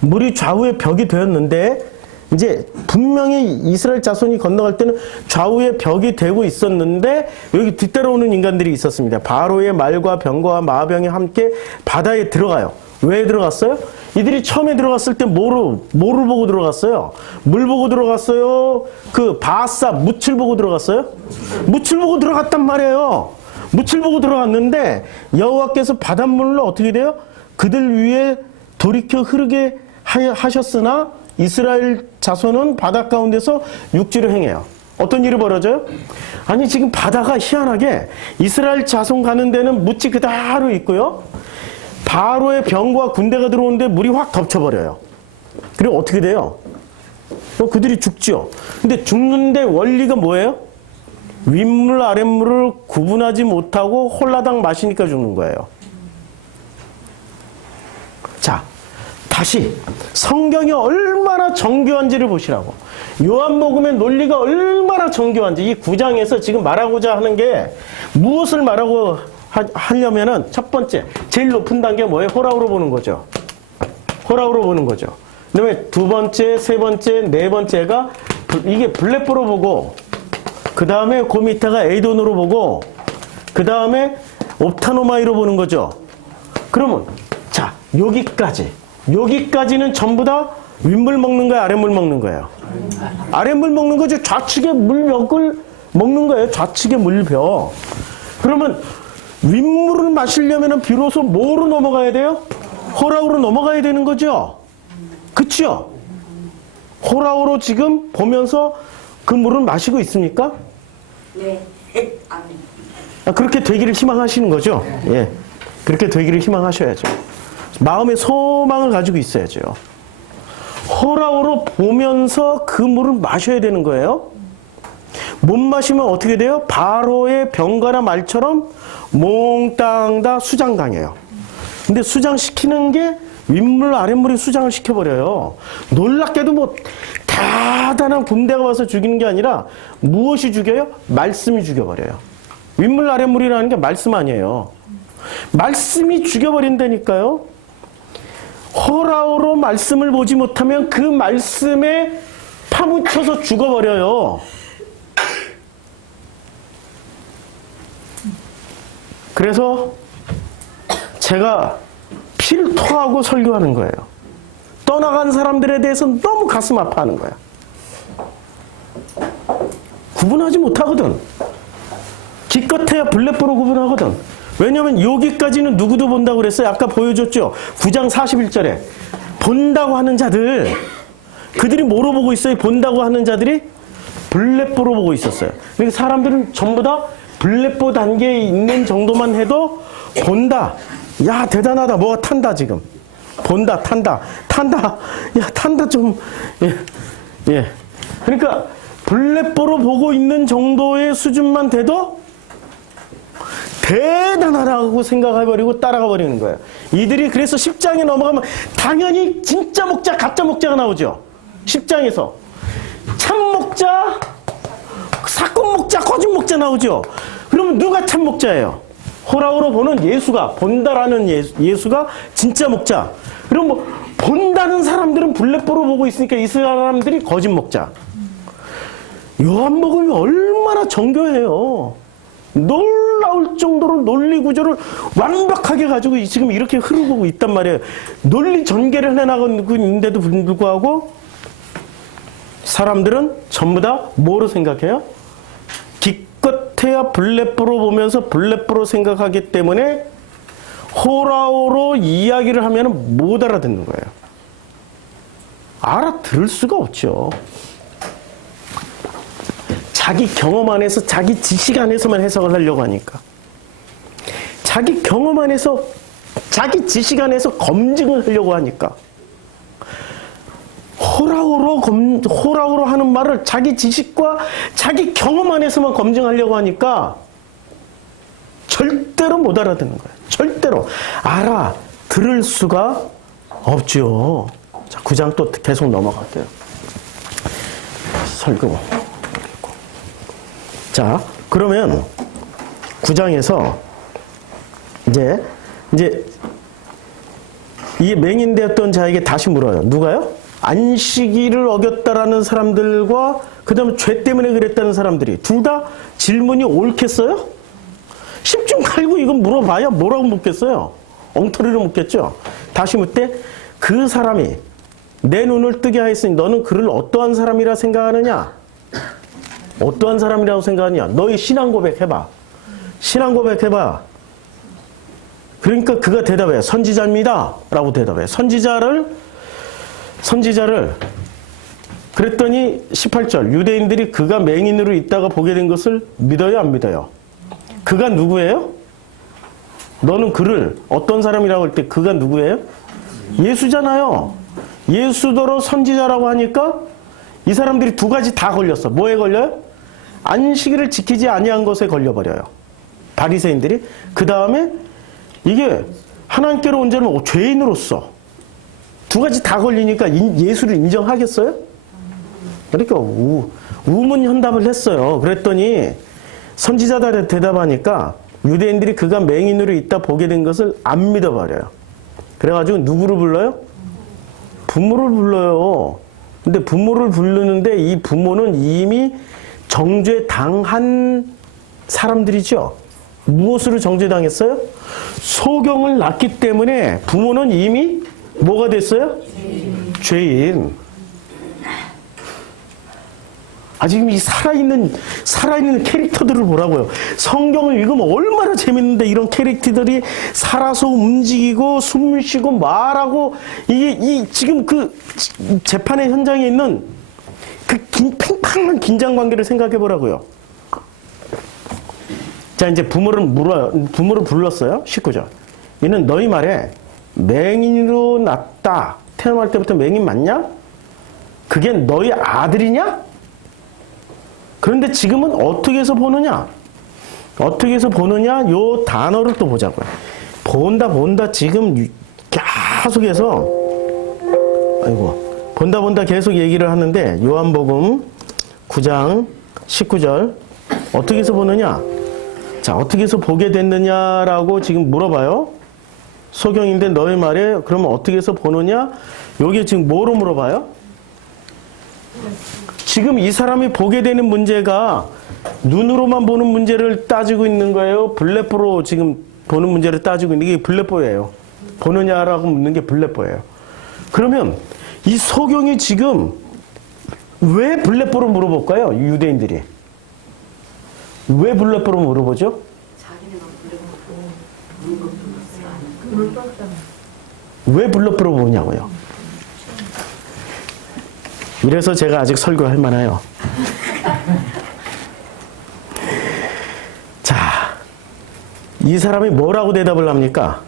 물이 좌우의 벽이 되었는데 이제 분명히 이스라엘 자손이 건너갈 때는 좌우에 벽이 되고 있었는데 여기 뒤따라오는 인간들이 있었습니다. 바로의 말과 병과 마병이 함께 바다에 들어가요. 왜 들어갔어요? 이들이 처음에 들어갔을 때 뭐를 보고 들어갔어요? 물 보고 들어갔어요? 그 바하사 묻힐 보고 들어갔어요? 묻힐 보고 들어갔단 말이에요. 묻힐 보고 들어갔는데 여호와께서 바닷물로 어떻게 돼요? 그들 위에 돌이켜 흐르게 하셨으나 이스라엘 자손은 바다 가운데서 육지로 행해요. 어떤 일이 벌어져요? 아니 지금 바다가 희한하게 이스라엘 자손 가는 데는 묻지 그대로 있고요. 바로의 병과 군대가 들어오는데 물이 확 덮쳐버려요. 그리고 어떻게 돼요? 그들이 죽죠. 근데 죽는데 원리가 뭐예요? 윗물 아랫물을 구분하지 못하고 홀라당 마시니까 죽는 거예요. 자, 다시 성경이 얼마나 정교한지를 보시라고. 요한복음의 논리가 얼마나 정교한지 이 9장에서 지금 말하고자 하는 게 무엇을 말하고 하려면은 첫 번째 제일 높은 단계 뭐예요? 호라우로 보는 거죠. 호라우로 보는 거죠. 그다음에 두 번째, 세 번째, 네 번째가 이게 블레포로 보고 그 다음에 그 밑에가 에이돈으로 보고 그 다음에 옵타노마이로 보는 거죠. 그러면 자 여기까지는 전부 다 윗물 먹는 거예요? 아랫물 먹는 거예요? 아랫물 먹는 거죠. 좌측의 물벽을 먹는 거예요. 좌측의 물벽. 그러면 윗물을 마시려면 비로소 뭐로 넘어가야 돼요? 호라우로 넘어가야 되는 거죠. 그쵸? 호라우로 지금 보면서 그 물을 마시고 있습니까? 네. 그렇게 되기를 희망하시는 거죠. 예. 그렇게 되기를 희망하셔야죠. 마음의 소망을 가지고 있어야죠. 호라우로 보면서 그 물을 마셔야 되는 거예요. 못 마시면 어떻게 돼요? 바로의 병가나 말처럼 몽땅 다 수장당해요. 근데 수장시키는 게 윗물 아랫물이 수장을 시켜버려요. 놀랍게도 뭐 대단한 군대가 와서 죽이는 게 아니라 무엇이 죽여요? 말씀이 죽여버려요. 윗물 아랫물이라는 게 말씀 아니에요. 말씀이 죽여버린다니까요. 호라우로 말씀을 보지 못하면 그 말씀에 파묻혀서 죽어버려요. 그래서 제가 피를 토하고 설교하는 거예요. 떠나간 사람들에 대해서 너무 가슴 아파하는 거야. 구분하지 못하거든. 기껏해야 블랙보로 구분하거든. 왜냐면 여기까지는 누구도 본다고 그랬어요. 아까 보여줬죠. 9장 41절에 본다고 하는 자들, 그들이 뭐로 보고 있어요? 본다고 하는 자들이 블랙보로 보고 있었어요. 그러니까 사람들은 전부 다 블랙보 단계에 있는 정도만 해도 본다. 야, 대단하다. 뭐가 탄다 지금. 본다, 탄다. 야, 탄다 좀. 예. 그러니까 블랙보로 보고 있는 정도의 수준만 돼도 대단하다고 생각해버리고 따라가 버리는 거예요. 이들이 그래서 10장에 넘어가면 당연히 진짜 목자, 가짜 목자가 나오죠. 10장에서. 참 목자, 사건 목자, 거짓 목자 나오죠. 그러면 누가 참 목자예요? 호라우로 보는 예수가, 본다라는 예수가 진짜 목자. 그럼 뭐 본다는 사람들은 블랙보로 보고 있으니까 이 사람들이 거짓 목자. 요한복음이 얼마나 정교해요. 놀라울 정도로 논리 구조를 완벽하게 가지고 지금 이렇게 흐르고 있단 말이에요. 논리 전개를 해나가고 있는데도 불구하고 사람들은 전부 다 뭐로 생각해요? 기껏해야 블랙보로 보면서 블랙보로 생각하기 때문에 호라오로 이야기를 하면 못 알아듣는 거예요. 알아들을 수가 없죠. 자기 경험 안에서, 자기 지식 안에서만 해석을 하려고 하니까. 자기 경험 안에서, 자기 지식 안에서 검증을 하려고 하니까. 호라우로 하는 말을 자기 지식과 자기 경험 안에서만 검증하려고 하니까 절대로 못 알아듣는 거예요. 절대로 알아들을 수가 없죠. 자, 9장 또 계속 넘어갈게요. 설교. 자, 그러면 9장에서 이제 이 맹인되었던 자에게 다시 물어요. 누가요? 안식일을 어겼다라는 사람들과 그 다음에 죄 때문에 그랬다는 사람들이 둘 다 질문이 옳겠어요? 10중 갈고 이건 물어봐야 뭐라고 묻겠어요? 엉터리로 묻겠죠? 다시 묻되 그 사람이 내 눈을 뜨게 하였으니 너는 그를 어떠한 사람이라 생각하느냐? 어떠한 사람이라고 생각하느냐? 너희 신앙 고백해봐. 신앙 고백해봐. 그러니까 그가 대답해요. 선지자입니다. 라고 대답해요. 선지자를 그랬더니 18절 유대인들이 그가 맹인으로 있다가 보게 된 것을 믿어요? 안 믿어요? 그가 누구예요? 너는 그를 어떤 사람이라고 할 때 그가 누구예요? 예수잖아요. 예수더러 선지자라고 하니까 이 사람들이 두 가지 다 걸렸어. 뭐에 걸려요? 안식일을 지키지 아니한 것에 걸려버려요. 바리새인들이. 그 다음에 이게 하나님께로 온 자는 죄인으로서 두 가지 다 걸리니까 예수를 인정하겠어요? 그러니까 우문현답을 했어요. 그랬더니 선지자들이 대답하니까 유대인들이 그가 맹인으로 있다 보게 된 것을 안 믿어버려요. 그래가지고 누구를 불러요? 부모를 불러요. 근데 부모를 부르는데 이 부모는 이미 정죄 당한 사람들이죠. 무엇으로 정죄당했어요? 소경을 낳기 때문에 부모는 이미 뭐가 됐어요? 죄인. 지금 이 살아있는 캐릭터들을 보라고요. 성경을 읽으면 얼마나 재밌는데 이런 캐릭터들이 살아서 움직이고 숨을 쉬고 말하고 이게 지금 그 재판의 현장에 있는 그 팽팽한 긴장 관계를 생각해 보라고요. 자, 이제 부모를 불렀어요. 19절. 이는 너희 말에 맹인으로 낳았다. 태어날 때부터 맹인 맞냐? 그게 너희 아들이냐? 그런데 지금은 어떻게 해서 보느냐? 어떻게 해서 보느냐? 요 단어를 또 보자고요. 본다 지금 계속해서 본다 계속 얘기를 하는데 요한복음 9장 19절 어떻게 해서 보느냐? 자, 어떻게 해서 보게 됐느냐라고 지금 물어봐요. 소경인데 너의 말에 그러면 어떻게 해서 보느냐? 여기 지금 뭐로 물어봐요? 지금 이 사람이 보게 되는 문제가 눈으로만 보는 문제를 따지고 있는 거예요? 블랙보로 지금 보는 문제를 따지고 있는 게 블랙보예요. 보느냐라고 묻는 게 블랙보예요. 그러면 이 소경이 지금 왜 블레포를 물어볼까요? 유대인들이. 왜 블레포를 물어보죠? 왜 블레포를 보냐고요. 이래서 제가 아직 설교할 만해요. 자, 이 사람이 뭐라고 대답을 합니까?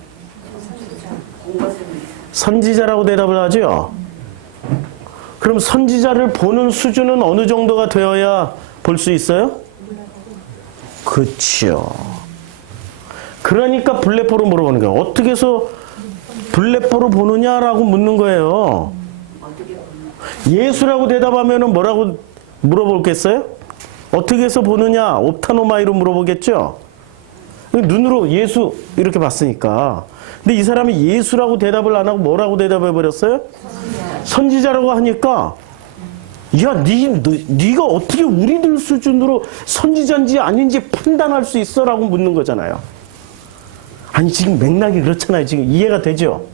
선지자라고 대답을 하죠. 그럼 선지자를 보는 수준은 어느 정도가 되어야 볼 수 있어요? 그렇죠. 그러니까 블레포로 물어보는 거예요. 어떻게 해서 블레포로 보느냐라고 묻는 거예요. 예수라고 대답하면 뭐라고 물어보겠어요? 어떻게 해서 보느냐? 옵타노마이로 물어보겠죠? 눈으로 예수 이렇게 봤으니까. 근데 이 사람이 예수라고 대답을 안 하고 뭐라고 대답해 버렸어요? 선지자라고 하니까 야, 네가 어떻게 우리들 수준으로 선지자인지 아닌지 판단할 수 있어? 라고 묻는 거잖아요. 아니 지금 맥락이 그렇잖아요. 지금 이해가 되죠?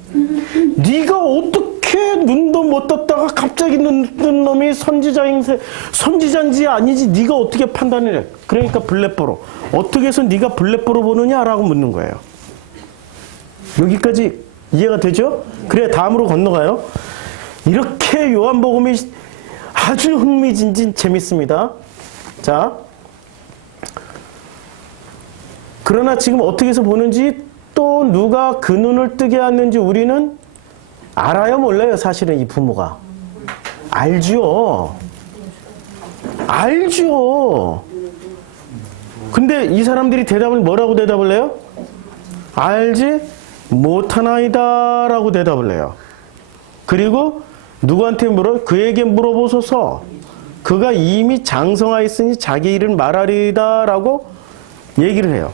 네가 어떻게 눈도 못 떴다가 갑자기 눈 뜬 놈이 선지자인지 아니지 네가 어떻게 판단을 해? 그러니까 블레포로. 어떻게 해서 네가 블레포로 보느냐라고 묻는 거예요. 여기까지 이해가 되죠? 그래 다음으로 건너가요. 이렇게 요한복음이 아주 흥미진진 재밌습니다. 자, 그러나 지금 어떻게 해서 보는지 또 누가 그 눈을 뜨게 하는지 우리는 알아요 몰라요? 사실은 이 부모가 알죠. 알죠. 근데 이 사람들이 대답을 뭐라고 대답을 해요? 알지 못하나이다 라고 대답을 해요. 그리고 누구한테 그에게 물어보소서. 그가 이미 장성하였으니 자기 일을 말하리다 라고 얘기를 해요.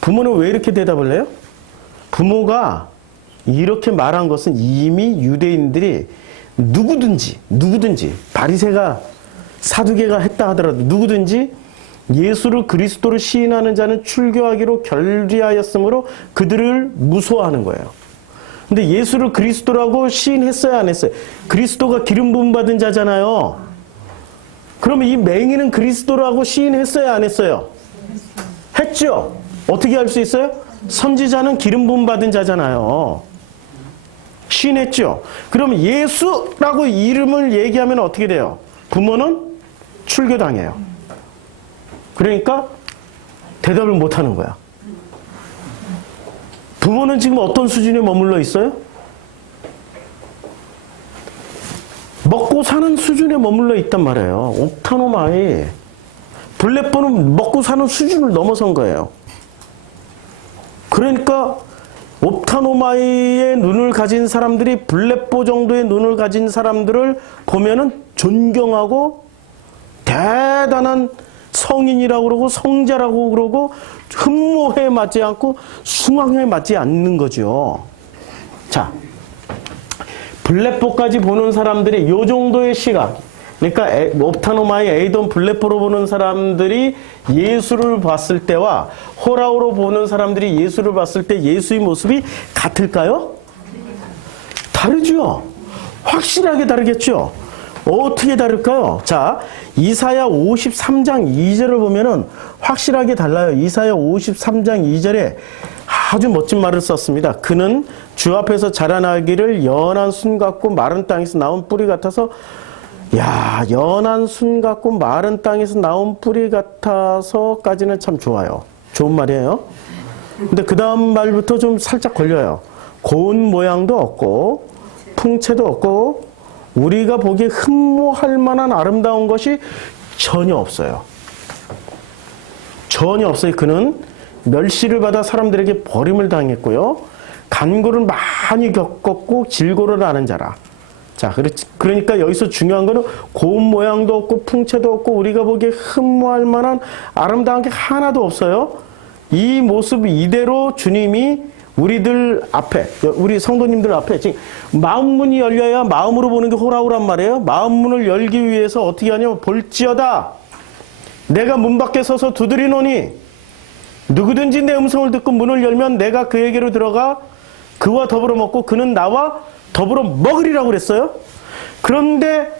부모는 왜 이렇게 대답을 해요? 부모가 이렇게 말한 것은 이미 유대인들이 누구든지 바리새가 사두개가 했다 하더라도 누구든지 예수를 그리스도로 시인하는 자는 출교하기로 결의하였으므로 그들을 무서워하는 거예요. 근데 예수를 그리스도라고 시인했어요, 안 했어요? 그리스도가 기름 부음 받은 자잖아요. 그러면 이 맹인은 그리스도라고 시인했어요, 안 했어요? 했죠. 어떻게 알 수 있어요? 선지자는 기름 부음 받은 자잖아요. 시인했죠. 그러면 예수라고 이름을 얘기하면 어떻게 돼요? 부모는 출교당해요. 그러니까 대답을 못하는 거야. 부모는 지금 어떤 수준에 머물러 있어요? 먹고 사는 수준에 머물러 있단 말이에요. 옵타노마이. 블레포는 먹고 사는 수준을 넘어선 거예요. 그러니까 옵타노마이의 눈을 가진 사람들이 블레포 정도의 눈을 가진 사람들을 보면은 존경하고 대단한 성인이라고 그러고 성자라고 그러고 흠모해 맞지 않고 숭앙해 맞지 않는 거죠. 자, 블레포까지 보는 사람들이 요 정도의 시각, 그러니까 옵타노마이 에이돈 블레포로 보는 사람들이 예수를 봤을 때와 호라우로 보는 사람들이 예수를 봤을 때 예수의 모습이 같을까요? 다르죠. 확실하게 다르겠죠. 어떻게 다를까요? 자, 이사야 53장 2절을 보면은 확실하게 달라요. 이사야 53장 2절에 아주 멋진 말을 썼습니다. 그는 주 앞에서 자라나기를 연한 순 같고 마른 땅에서 나온 뿌리 같아서, 야, 연한 순 같고 마른 땅에서 나온 뿌리 같아서까지는 참 좋아요. 좋은 말이에요. 근데 그 다음 말부터 좀 살짝 걸려요. 고운 모양도 없고 풍채도 없고 우리가 보기에 흠모할 만한 아름다운 것이 전혀 없어요. 전혀 없어요. 그는 멸시를 받아 사람들에게 버림을 당했고요. 간고를 많이 겪었고 질고를 아는 자라. 자, 그러니까 여기서 중요한 거는 고운 모양도 없고 풍채도 없고 우리가 보기에 흠모할 만한 아름다운 게 하나도 없어요. 이 모습 이대로 주님이 우리들 앞에, 우리 성도님들 앞에 지금 마음문이 열려야 마음으로 보는 게 호라우란 말이에요. 마음문을 열기 위해서 어떻게 하냐면 볼지어다 내가 문 밖에 서서 두드리노니 누구든지 내 음성을 듣고 문을 열면 내가 그에게로 들어가 그와 더불어 먹고 그는 나와 더불어 먹으리라고 그랬어요. 그런데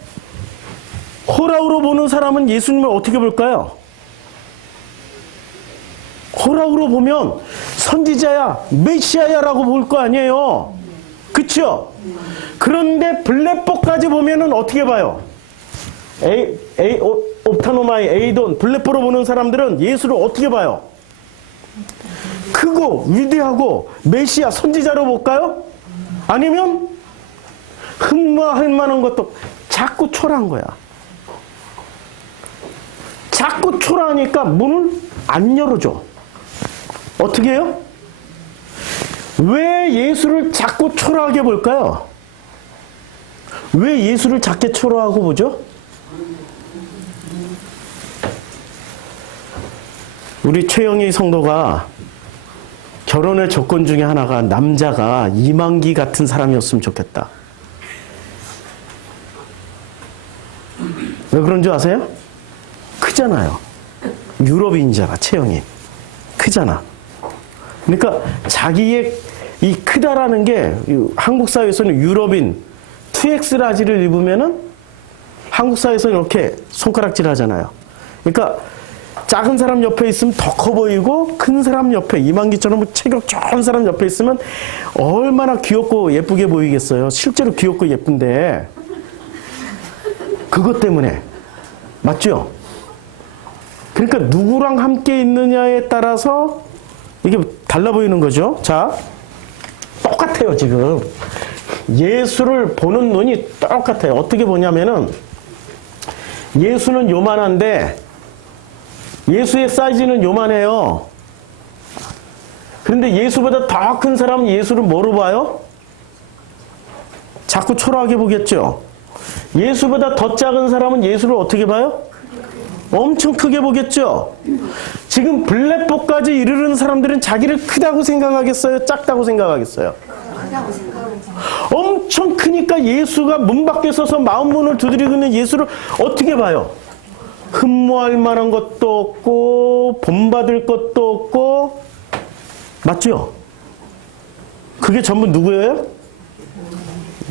호락으로 보는 사람은 예수님을 어떻게 볼까요? 호락으로 보면 선지자야, 메시아야 라고 볼 거 아니에요. 그쵸? 그런데 블레포까지 보면은 어떻게 봐요? 옵타노마이, 에이돈, 블레포로 보는 사람들은 예수를 어떻게 봐요? 크고 위대하고 메시아, 선지자로 볼까요? 아니면 흠모할 만한 것도 자꾸 초라한 거야. 자꾸 초라하니까 문을 안 열어줘. 어떻게 해요? 왜 예수를 자꾸 초라하게 볼까요? 왜 예수를 작게 초라하고 보죠? 우리 최영희 성도가 결혼의 조건 중에 하나가 남자가 이만기 같은 사람이었으면 좋겠다. 왜 그런 줄 아세요? 크잖아요. 유럽인이잖아, 최영희. 크잖아. 그러니까 자기의 이 크다라는 게 한국 사회에서는 유럽인 2X 라지를 입으면은 한국 사회에서는 이렇게 손가락질 하잖아요. 그러니까 작은 사람 옆에 있으면 더 커 보이고 큰 사람 옆에 이만기처럼 체격 좋은 사람 옆에 있으면 얼마나 귀엽고 예쁘게 보이겠어요. 실제로 귀엽고 예쁜데 그것 때문에 맞죠? 그러니까 누구랑 함께 있느냐에 따라서 이게 달라 보이는 거죠. 자, 똑같아요 지금. 예수를 보는 눈이 똑같아요. 어떻게 보냐면은 예수는 요만한데 예수의 사이즈는 요만해요. 그런데 예수보다 더 큰 사람은 예수를 뭐로 봐요? 자꾸 초라하게 보겠죠. 예수보다 더 작은 사람은 예수를 어떻게 봐요? 엄청 크게 보겠죠. 지금 블레포까지 이르는 사람들은 자기를 크다고 생각하겠어요? 작다고 생각하겠어요? 크다고 생각하죠. 엄청 크니까 예수가 문 밖에 서서 마음문을 두드리고 있는 예수를 어떻게 봐요? 흠모할 만한 것도 없고 본받을 것도 없고 맞죠? 그게 전부 누구예요?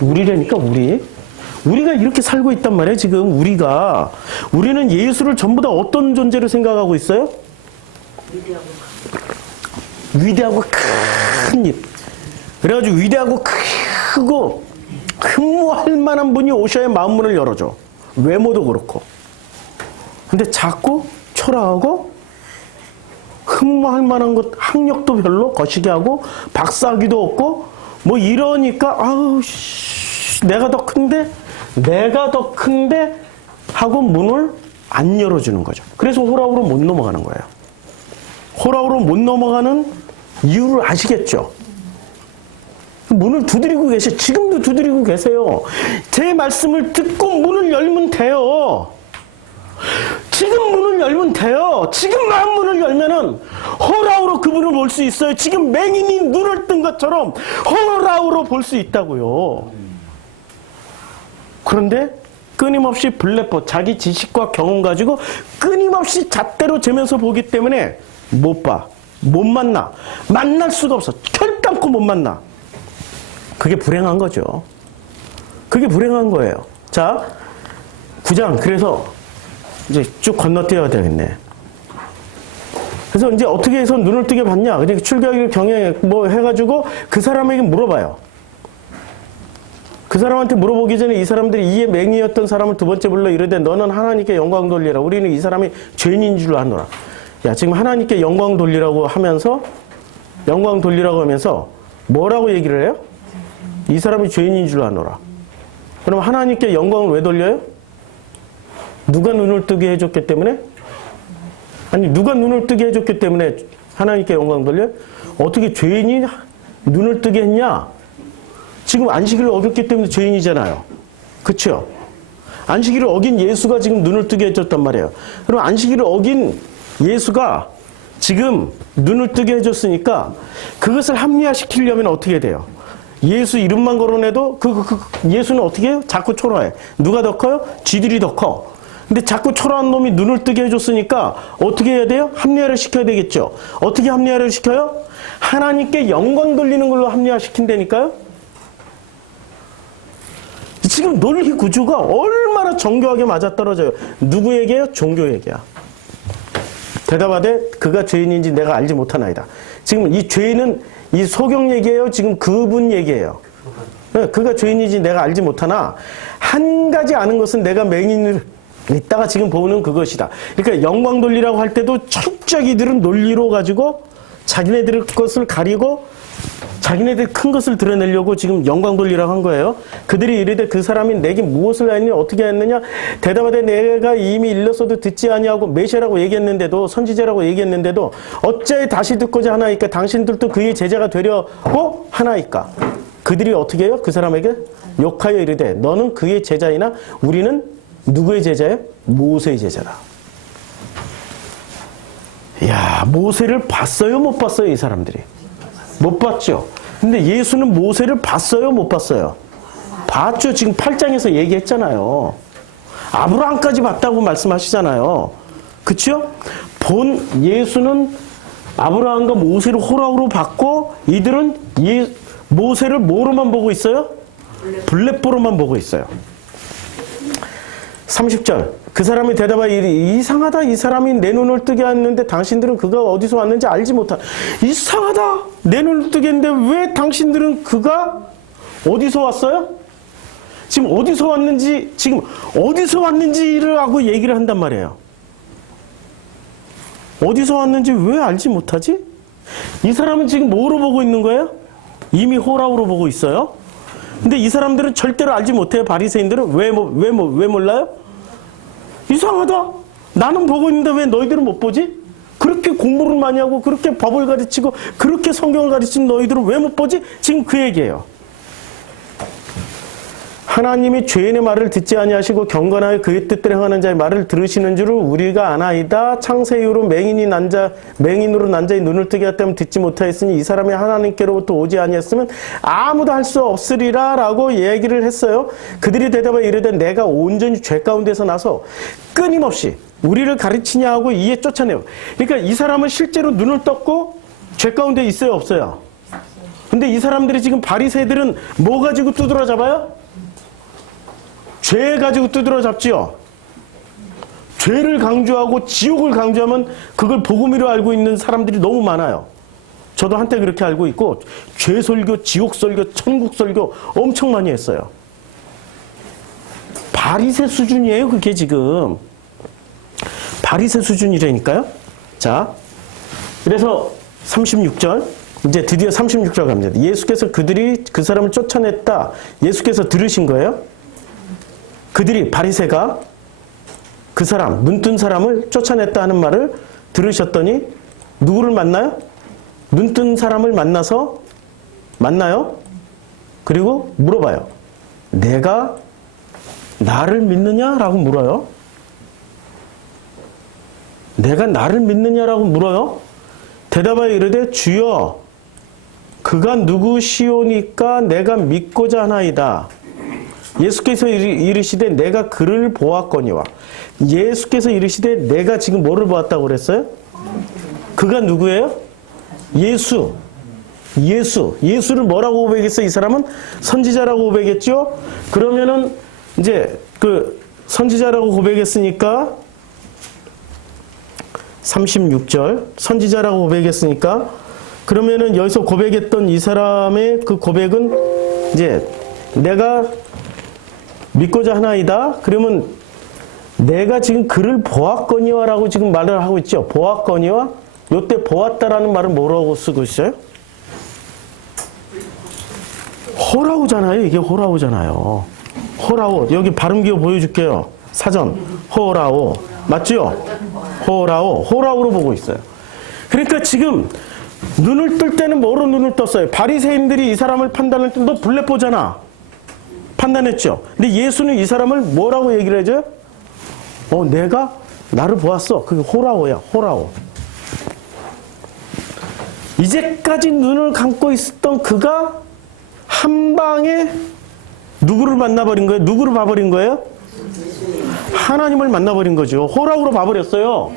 우리라니까 우리. 우리가 이렇게 살고 있단 말이에요. 지금 우리는 예수를 전부 다 어떤 존재로 생각하고 있어요? 위대하고 큰 입. 그래가지고 위대하고 크고 흠모할 만한 분이 오셔야 마음문을 열어줘. 외모도 그렇고. 근데 작고 초라하고 흠모할 만한 것 학력도 별로 거시기 하고 박사학위도 없고 뭐 이러니까 아우 내가 더 큰데 하고 문을 안 열어주는 거죠. 그래서 호락으로 못 넘어가는 거예요. 호락으로 못 넘어가는 이유를 아시겠죠? 문을 두드리고 계세요. 지금도 두드리고 계세요. 제 말씀을 듣고 문을 열면 돼요. 지금 문을 열면 돼요. 지금 마음 문을 열면은 호락으로 그분을 볼 수 있어요. 지금 맹인이 눈을 뜬 것처럼 호락으로 볼 수 있다고요. 그런데 끊임없이 블레포, 자기 지식과 경험 가지고 끊임없이 잣대로 재면서 보기 때문에 못 봐. 못 만나. 만날 수가 없어. 결단코 못 만나. 그게 불행한 거죠. 그게 불행한 거예요. 자, 9장. 그래서 이제 쭉 건너뛰어야 되겠네. 그래서 이제 어떻게 해서 눈을 뜨게 봤냐. 그러니까 출가길 경에 뭐 해가지고 그 사람에게 물어봐요. 그 사람한테 물어보기 전에 이 사람들이 이에 맹이었던 사람을 두 번째 불러 이르되 너는 하나님께 영광 돌리라. 우리는 이 사람이 죄인인 줄 아노라. 야, 지금 하나님께 영광 돌리라고 하면서 뭐라고 얘기를 해요? 이 사람이 죄인인 줄 아노라. 그럼 하나님께 영광을 왜 돌려요? 누가 눈을 뜨게 해줬기 때문에? 아니, 누가 눈을 뜨게 해줬기 때문에 하나님께 영광 돌려요? 어떻게 죄인이 눈을 뜨게 했냐? 지금 안식일을 어겼기 때문에 죄인이잖아요. 그렇죠? 안식일을 어긴 예수가 지금 눈을 뜨게 해줬단 말이에요. 그럼 안식일을 어긴 예수가 지금 눈을 뜨게 해줬으니까 그것을 합리화시키려면 어떻게 돼요? 예수 이름만 거론해도 예수는 어떻게 해요? 자꾸 초라해. 누가 더 커요? 쥐들이 더 커. 근데 자꾸 초라한 놈이 눈을 뜨게 해줬으니까 어떻게 해야 돼요? 합리화를 시켜야 되겠죠. 어떻게 합리화를 시켜요? 하나님께 영광 돌리는 걸로 합리화시킨다니까요. 지금 논리 구조가 얼마나 정교하게 맞아떨어져요. 누구에게요? 종교에게야. 대답하되 그가 죄인인지 내가 알지 못하나이다. 지금 이 죄인은 이 소경 얘기예요? 지금 그분 얘기예요? 그가 죄인인지 내가 알지 못하나 한 가지 아는 것은 내가 맹인을 이따가 지금 보는 그것이다. 그러니까 영광 논리라고 할 때도 철저히 이들은 논리로 가지고 자기네들 것을 가리고 자기네들 큰 것을 드러내려고 지금 영광 논리라고 한 거예요. 그들이 이르되 그 사람이 내게 무엇을 했느냐 어떻게 했느냐 대답하되 내가 이미 일렀어도 듣지 아니하고 메시아라고 얘기했는데도 선지자라고 얘기했는데도 어찌하여 다시 듣고자 하나이까 당신들도 그의 제자가 되려고 하나이까. 그들이 어떻게 해요? 그 사람에게 욕하여 이르되 너는 그의 제자이나 우리는 누구의 제자예요? 모세의 제자다. 이야, 모세를 봤어요? 못 봤어요? 이 사람들이? 못 봤죠. 근데 예수는 모세를 봤어요? 못 봤어요? 봤죠. 지금 8장에서 얘기했잖아요. 아브라함까지 봤다고 말씀하시잖아요. 그쵸? 예수는 아브라함과 모세를 호락으로 봤고 이들은 모세를 뭐로만 보고 있어요? 블레보로만 보고 있어요. 30절 그 사람이 대답하여 이상하다. 이 사람이 내 눈을 뜨게 했는데 당신들은 그가 어디서 왔는지 알지 못한. 이상하다. 내 눈을 뜨게 했는데 왜 당신들은 그가 어디서 왔어요? 지금 어디서 왔는지를 하고 얘기를 한단 말이에요. 어디서 왔는지 왜 알지 못하지? 이 사람은 지금 뭐로 보고 있는 거예요? 이미 호락으로 보고 있어요. 근데 이 사람들은 절대로 알지 못해요. 바리새인들은 왜 몰라요? 이상하다. 나는 보고 있는데 왜 너희들은 못 보지? 그렇게 공부를 많이 하고 그렇게 법을 가르치고 그렇게 성경을 가르친 너희들은 왜 못 보지? 지금 그 얘기예요. 하나님이 죄인의 말을 듣지 아니하시고 경건하여 그의 뜻대로 행하는 자의 말을 들으시는 줄을 우리가 아나이다. 창세 이후로 맹인으로 난 자의 눈을 뜨게 했다면 듣지 못하였으니 이 사람이 하나님께로부터 오지 아니했으면 아무도 할 수 없으리라 라고 얘기를 했어요. 그들이 대답하여 이르되 내가 온전히 죄 가운데서 나서 끊임없이 우리를 가르치냐 하고 이에 쫓아내요. 그러니까 이 사람은 실제로 눈을 떴고 죄 가운데 있어요 없어요? 근데 이 사람들이 지금 바리새들은 뭐 가지고 두드러 잡아요? 죄 가지고 두드러 잡지요. 죄를 강조하고 지옥을 강조하면 그걸 복음으로 알고 있는 사람들이 너무 많아요. 저도 한때 그렇게 알고 있고 죄 설교, 지옥 설교, 천국 설교 엄청 많이 했어요. 바리새 수준이에요. 그게 지금. 바리새 수준이라니까요. 자, 그래서 36절 이제 드디어 36절 갑니다. 예수께서 그들이 그 사람을 쫓아냈다. 예수께서 들으신 거예요. 그들이 바리새가 그 사람, 눈뜬 사람을 쫓아냈다 하는 말을 들으셨더니 누구를 만나요? 눈뜬 사람을 만나요? 그리고 물어봐요. 내가 나를 믿느냐라고 물어요. 내가 나를 믿느냐라고 물어요. 대답하여 이르되 주여 그가 누구시오니까 내가 믿고자 하나이다. 예수께서 이르시되 내가 그를 보았거니와. 예수께서 이르시되 내가 지금 뭐를 보았다고 그랬어요? 그가 누구예요? 예수를 뭐라고 고백했어요? 이 사람은 선지자라고 고백했죠? 그러면은 이제 그 선지자라고 고백했으니까 36절 선지자라고 고백했으니까 그러면은 여기서 고백했던 이 사람의 그 고백은 이제 내가 믿고자 하나이다. 그러면 내가 지금 그를 보았거니와 라고 지금 말을 하고 있죠. 보았거니와. 요때 보았다라는 말은 뭐라고 쓰고 있어요? 호라우잖아요. 이게 호라우잖아요. 호라우. 여기 발음기호 보여줄게요. 사전. 호라우. 맞죠? 호라우로 보고 있어요. 그러니까 지금 눈을 뜰 때는 뭐로 눈을 떴어요? 바리새인들이 이 사람을 판단할 때 너 블레보잖아. 판단했죠. 근데 예수는 이 사람을 뭐라고 얘기를 해줘요? 내가 나를 보았어. 그게 호라오야. 호라오. 이제까지 눈을 감고 있었던 그가 한 방에 누구를 만나버린 거예요? 누구를 봐버린 거예요? 하나님을 만나버린 거죠. 호라오로 봐버렸어요.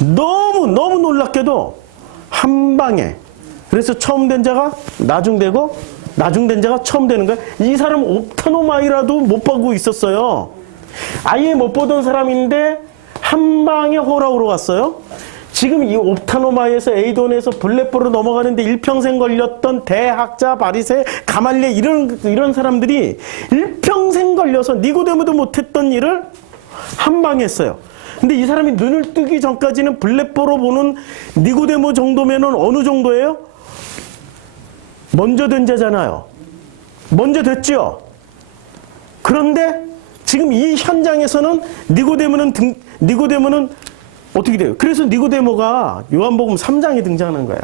너무 놀랍게도 한 방에. 그래서 처음 된 자가 나중되고 나중된 자가 처음 되는 거야. 이 사람 옵타노마이라도 못 보고 있었어요. 아예 못 보던 사람인데 한 방에 호라우로 갔어요. 지금 이 옵타노마이에서 에이돈에서 블레포로 넘어가는데 일평생 걸렸던 대학자 바리새 가말리엘 이런 사람들이 일평생 걸려서 니고데모도 못했던 일을 한 방에 했어요. 근데 이 사람이 눈을 뜨기 전까지는 블레포로 보는 니고데모 정도면은 어느 정도예요? 먼저 된 자잖아요. 먼저 됐죠. 그런데 지금 이 현장에서는 니고데모는 어떻게 돼요? 그래서 니고데모가 요한복음 3장에 등장하는 거예요.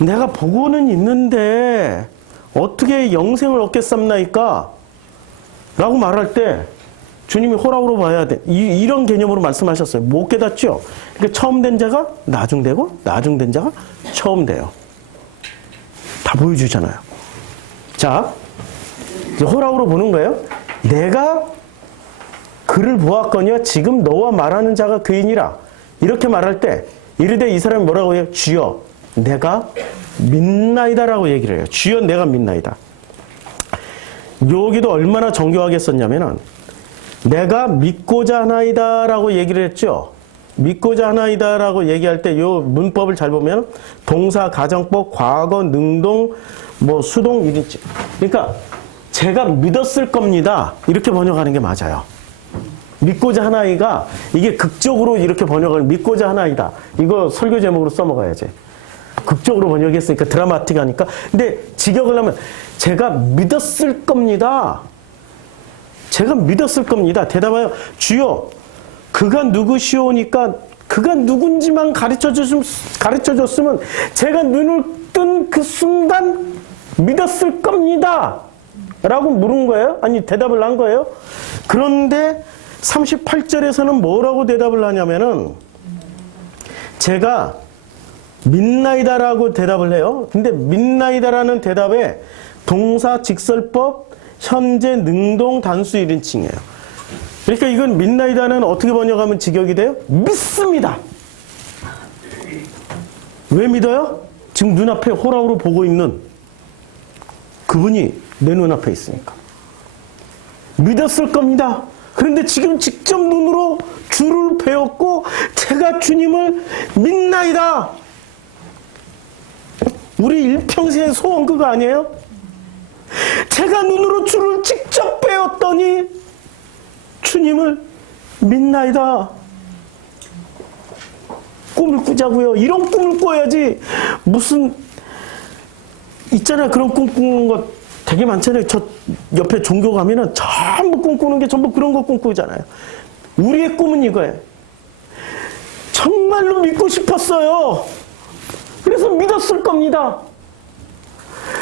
내가 보고는 있는데 어떻게 영생을 얻겠삼나이까? 라고 말할 때 주님이 호락으로 봐야 돼. 이런 개념으로 말씀하셨어요. 못 깨닫죠? 그러니까 처음 된 자가 나중되고 나중된 자가 처음 돼요. 다 보여주잖아요. 자, 이제 호락으로 보는 거예요. 내가 그를 보았거니와 지금 너와 말하는 자가 그이니라. 이렇게 말할 때 이르되 이 사람이 뭐라고 해요? 주여 내가 믿나이다라고 얘기를 해요. 주여 내가 믿나이다. 여기도 얼마나 정교하게 썼냐면은 내가 믿고자 하나이다라고 얘기를 했죠. 믿고자 하나이다라고 얘기할 때 요 문법을 잘 보면 동사, 가정법, 과거, 능동, 뭐 수동 이랬죠. 그러니까 제가 믿었을 겁니다. 이렇게 번역하는 게 맞아요. 믿고자 하나이가 이게 극적으로 이렇게 번역을 믿고자 하나이다. 이거 설교 제목으로 써먹어야지. 극적으로 번역했으니까 드라마틱하니까. 근데 직역을 하면 제가 믿었을 겁니다. 제가 믿었을 겁니다. 대답하여 주여 그가 누구시오니까 그가 누군지만 가르쳐줬으면 제가 눈을 뜬 그 순간 믿었을 겁니다. 라고 물은 거예요? 아니 대답을 한 거예요? 그런데 38절에서는 뭐라고 대답을 하냐면은 제가 믿나이다라고 대답을 해요. 근데 믿나이다라는 대답에 동사, 직설법, 현재, 능동, 단수 1인칭이에요. 그러니까 이건 믿나이다는 어떻게 번역하면 직역이 돼요? 믿습니다. 왜 믿어요? 지금 눈앞에 호락으로 보고 있는 그분이 내 눈앞에 있으니까. 믿었을 겁니다. 그런데 지금 직접 눈으로 주를 배웠고 제가 주님을 믿나이다. 우리 일평생의 소원 그거 아니에요? 제가 눈으로 주를 직접 배웠더니 주님을 믿나이다. 꿈을 꾸자고요. 이런 꿈을 꿔야지. 무슨 있잖아 그런 꿈 꾸는 거 되게 많잖아요. 저 옆에 종교 가면은 전부 꿈꾸는 게 전부 그런 거 꿈꾸잖아요. 우리의 꿈은 이거예요. 정말로 믿고 싶었어요. 그래서 믿었을 겁니다.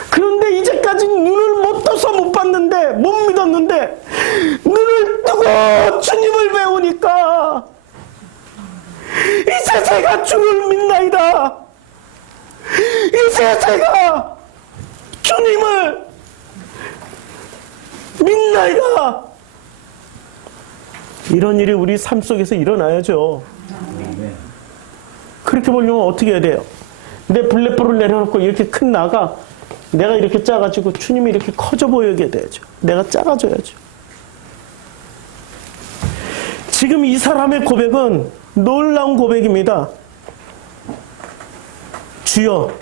그런데 이제까지 눈을 못 떠서 못 봤는데, 못 믿었는데, 눈을 뜨고 주님을 배우니까, 이제 제가 주를 믿나이다. 이제 제가 주님을 믿나이다. 이런 일이 우리 삶 속에서 일어나야죠. 그렇게 보려면 어떻게 해야 돼요? 내 블랙볼을 내려놓고 이렇게 큰 나가 내가 이렇게 작아지고 주님이 이렇게 커져 보이게 돼야죠. 내가 작아져야죠. 지금 이 사람의 고백은 놀라운 고백입니다. 주여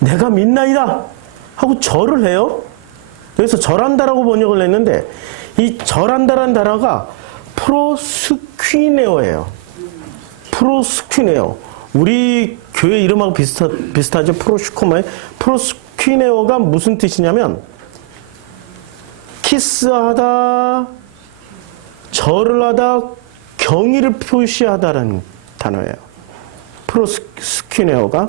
내가 믿나이다 하고 절을 해요. 그래서 절한다라고 번역을 했는데 이 절한다라는 단어가 프로스퀴네오예요. 프로스퀴네오. 우리 교회 이름하고 비슷하죠. 프로슈코마의 프로스퀴네오가 무슨 뜻이냐면 키스하다, 절을 하다, 경의를 표시하다라는 단어예요. 프로스퀴네오가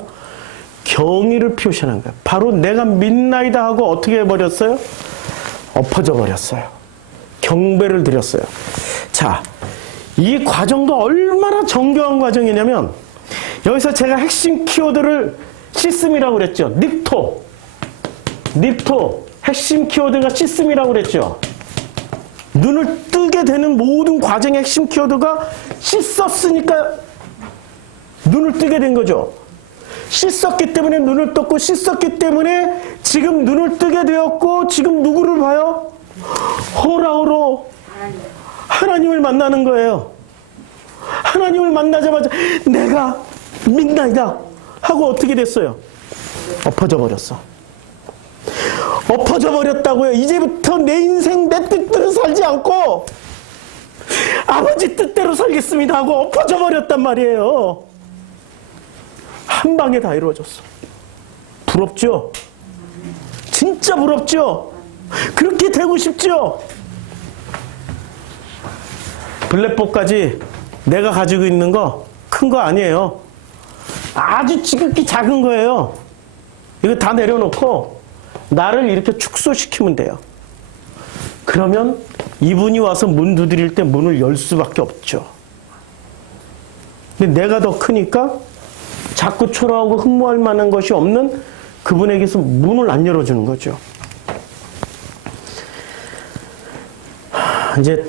경의를 표시하는 거예요. 바로 내가 믿나이다 하고 어떻게 해버렸어요? 엎어져 버렸어요. 경배를 드렸어요. 자, 이 과정도 얼마나 정교한 과정이냐면 여기서 제가 핵심 키워드를 시스미라고 그랬죠. 닙토. 핵심 키워드가 시스미라고 그랬죠. 눈을 뜨게 되는 모든 과정의 핵심 키워드가 씻었으니까 눈을 뜨게 된 거죠. 씻었기 때문에 눈을 떴고 씻었기 때문에 지금 눈을 뜨게 되었고 지금 누구를 봐요? 호라우로 하나님을 만나는 거예요. 하나님을 만나자마자 내가 믿나이다 하고 어떻게 됐어요? 엎어져 버렸어. 엎어져 버렸다고요. 이제부터 내 인생 내 뜻대로 살지 않고 아버지 뜻대로 살겠습니다 하고 엎어져 버렸단 말이에요. 한 방에 다 이루어졌어. 부럽죠? 진짜 부럽죠? 그렇게 되고 싶죠? 블랙복까지 내가 가지고 있는 거 큰 거 아니에요. 아주 지극히 작은 거예요. 이거 다 내려놓고 나를 이렇게 축소시키면 돼요. 그러면 이분이 와서 문 두드릴 때 문을 열 수밖에 없죠. 근데 내가 더 크니까 자꾸 초라하고 흠모할 만한 것이 없는 그분에게서 문을 안 열어주는 거죠. 이제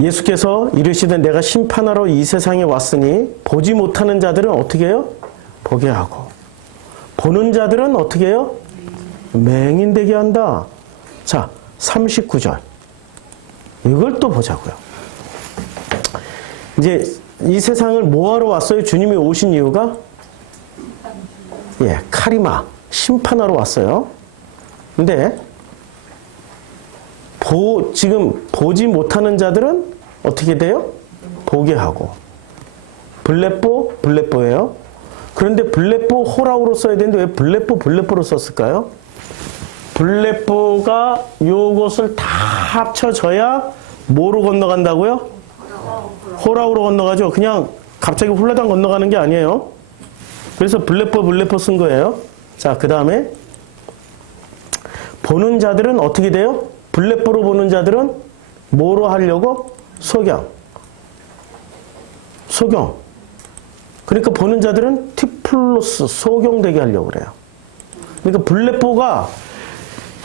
예수께서 이르시되 내가 심판하러 이 세상에 왔으니 보지 못하는 자들은 어떻게 해요? 보게 하고 보는 자들은 어떻게 해요? 맹인되게 한다. 자, 39절 이걸 또 보자고요. 이제 이 세상을 뭐하러 왔어요? 주님이 오신 이유가 카리마, 심판하러 왔어요. 근데 지금 보지 못하는 자들은 어떻게 돼요? 보게 하고. 블레뽀예요. 그런데 블레뽀 호라우로 써야 되는데 왜 블레뽀로 썼을까요? 블레뽀가 요것을 다 합쳐져야 뭐로 건너간다고요? 호라우로 건너가죠. 그냥 갑자기 홀라당 건너가는 게 아니에요. 그래서 블레뽀 쓴 거예요. 자, 그 다음에 보는 자들은 어떻게 돼요? 블레뽀로 보는 자들은 뭐로 하려고? 소경. 그러니까 보는 자들은 티플로스, 소경되게 하려고 그래요. 그러니까 블레뽀가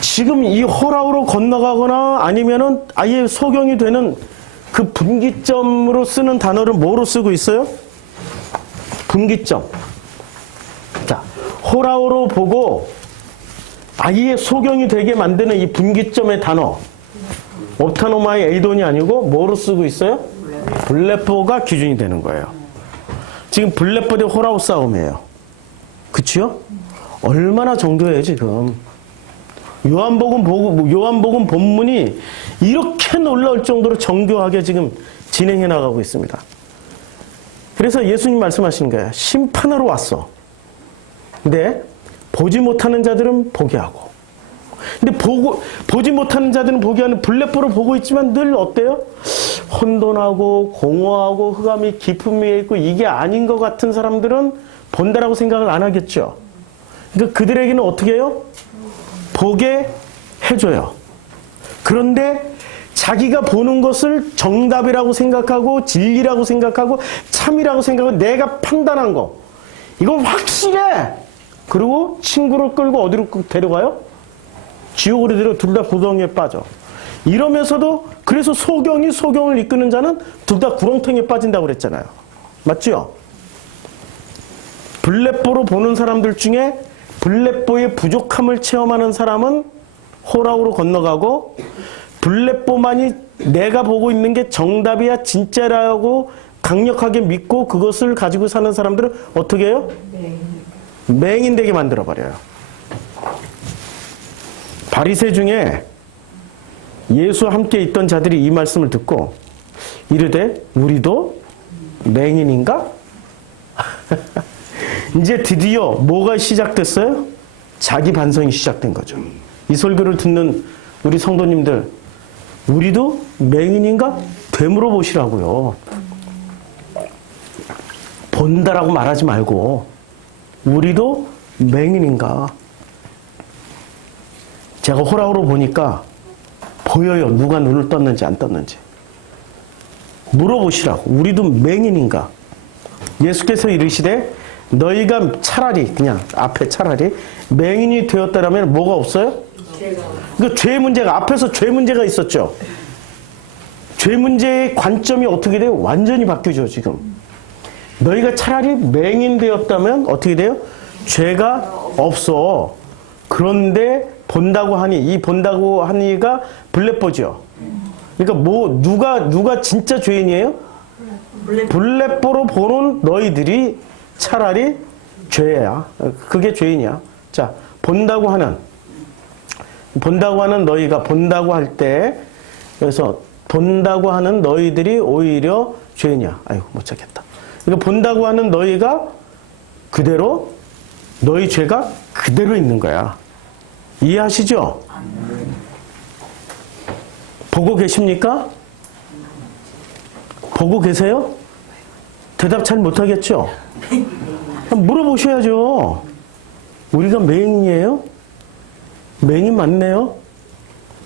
지금 이 호라우로 건너가거나 아니면은 아예 소경이 되는 그 분기점으로 쓰는 단어를 뭐로 쓰고 있어요? 분기점. 자, 호라우로 보고 아예 소경이 되게 만드는 이 분기점의 단어. 옵타노마의 에이돈이 아니고 뭐로 쓰고 있어요? 블레뽀가 기준이 되는 거예요. 지금 블레뽀 대 호라우 싸움이에요. 그치요? 얼마나 정교해요, 지금. 요한복음 본문이 이렇게 놀라울 정도로 정교하게 지금 진행해 나가고 있습니다. 그래서 예수님 말씀하시는 거예요. 심판하러 왔어. 근데 보지 못하는 자들은 보게 하고. 근데 보지 못하는 자들은 보게 하는 블레뽀로 보고 있지만 늘 어때요? 혼돈하고 공허하고 흑암이 깊은 위에 있고 이게 아닌 것 같은 사람들은 본다라고 생각을 안 하겠죠. 그러니까 그들에게는 어떻게 해요? 보게 해줘요. 그런데 자기가 보는 것을 정답이라고 생각하고 진리라고 생각하고 참이라고 생각하고 내가 판단한 거 이거 확실해. 그리고 친구를 끌고 어디로 데려가요? 지옥으로 데려 둘 다 구덩이에 빠져. 이러면서도 그래서 소경을 이끄는 자는 둘 다 구렁텅이에 빠진다고 그랬잖아요. 맞죠? 블레뽀로 보는 사람들 중에 블레뽀의 부족함을 체험하는 사람은 호라우로 건너가고 블레뽀만이 내가 보고 있는 게 정답이야 진짜라고 강력하게 믿고 그것을 가지고 사는 사람들은 어떻게 해요? 맹인되게 만들어버려요. 바리새 중에 예수와 함께 있던 자들이 이 말씀을 듣고 이르되 우리도 맹인인가? 이제 드디어 뭐가 시작됐어요? 자기 반성이 시작된 거죠. 이 설교를 듣는 우리 성도님들 우리도 맹인인가? 되물어 보시라고요. 본다라고 말하지 말고 우리도 맹인인가? 제가 호라우로 보니까 보여요. 누가 눈을 떴는지 안 떴는지. 물어보시라고. 우리도 맹인인가? 예수께서 이르시되 너희가 차라리 그냥 앞에 차라리 맹인이 되었다라면 뭐가 없어요? 그러니까 죄 문제가 앞에서 죄 문제가 있었죠. 죄 문제의 관점이 어떻게 돼요? 완전히 바뀌죠 지금. 너희가 차라리 맹인되었다면 어떻게 돼요? 죄가 없어. 그런데 본다고 하니, 이 본다고 하니가 블레뽀죠. 그러니까 뭐 누가 진짜 죄인이에요? 블레뽀로 보는 너희들이 차라리 죄야. 그게 죄인이야. 자, 본다고 하는 너희가 본다고 할 때, 그래서 본다고 하는 너희들이 오히려 죄인이야. 아이고, 못 찾겠다. 그러니까 본다고 하는 너희가 그대로, 너희 죄가 그대로 있는 거야. 이해하시죠? 보고 계십니까? 보고 계세요? 대답 잘 못하겠죠? 물어보셔야죠. 우리가 맹인이에요? 맹인 맞네요?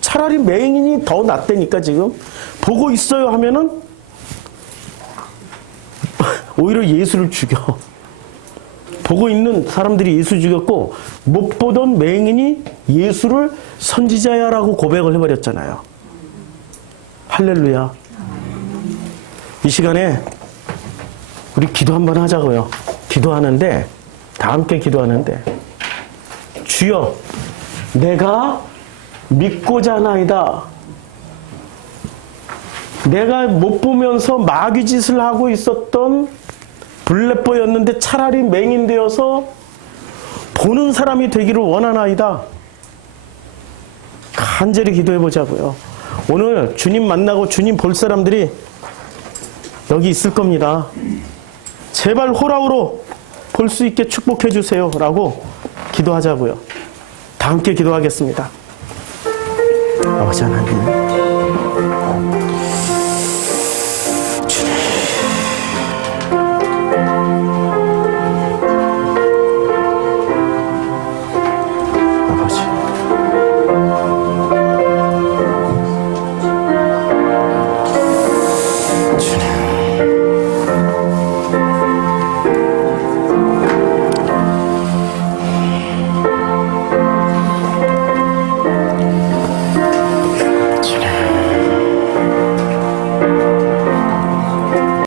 차라리 맹인이 더 낫다니까 지금. 보고 있어요 하면은 오히려 예수를 죽여. 보고 있는 사람들이 예수 죽였고 못 보던 맹인이 예수를 선지자야라고 고백을 해버렸잖아요. 할렐루야. 이 시간에 우리 기도 한번 하자고요. 기도하는데, 다 함께 기도하는데, 주여, 내가 믿고자 하나이다. 내가 못 보면서 마귀짓을 하고 있었던 블레뽀였는데 차라리 맹인 되어서 보는 사람이 되기를 원하나이다. 간절히 기도해 보자고요. 오늘 주님 만나고 주님 볼 사람들이 여기 있을 겁니다. 제발 호라우로 볼 수 있게 축복해 주세요 라고 기도하자고요. 다 함께 기도하겠습니다. 아버지 하나님,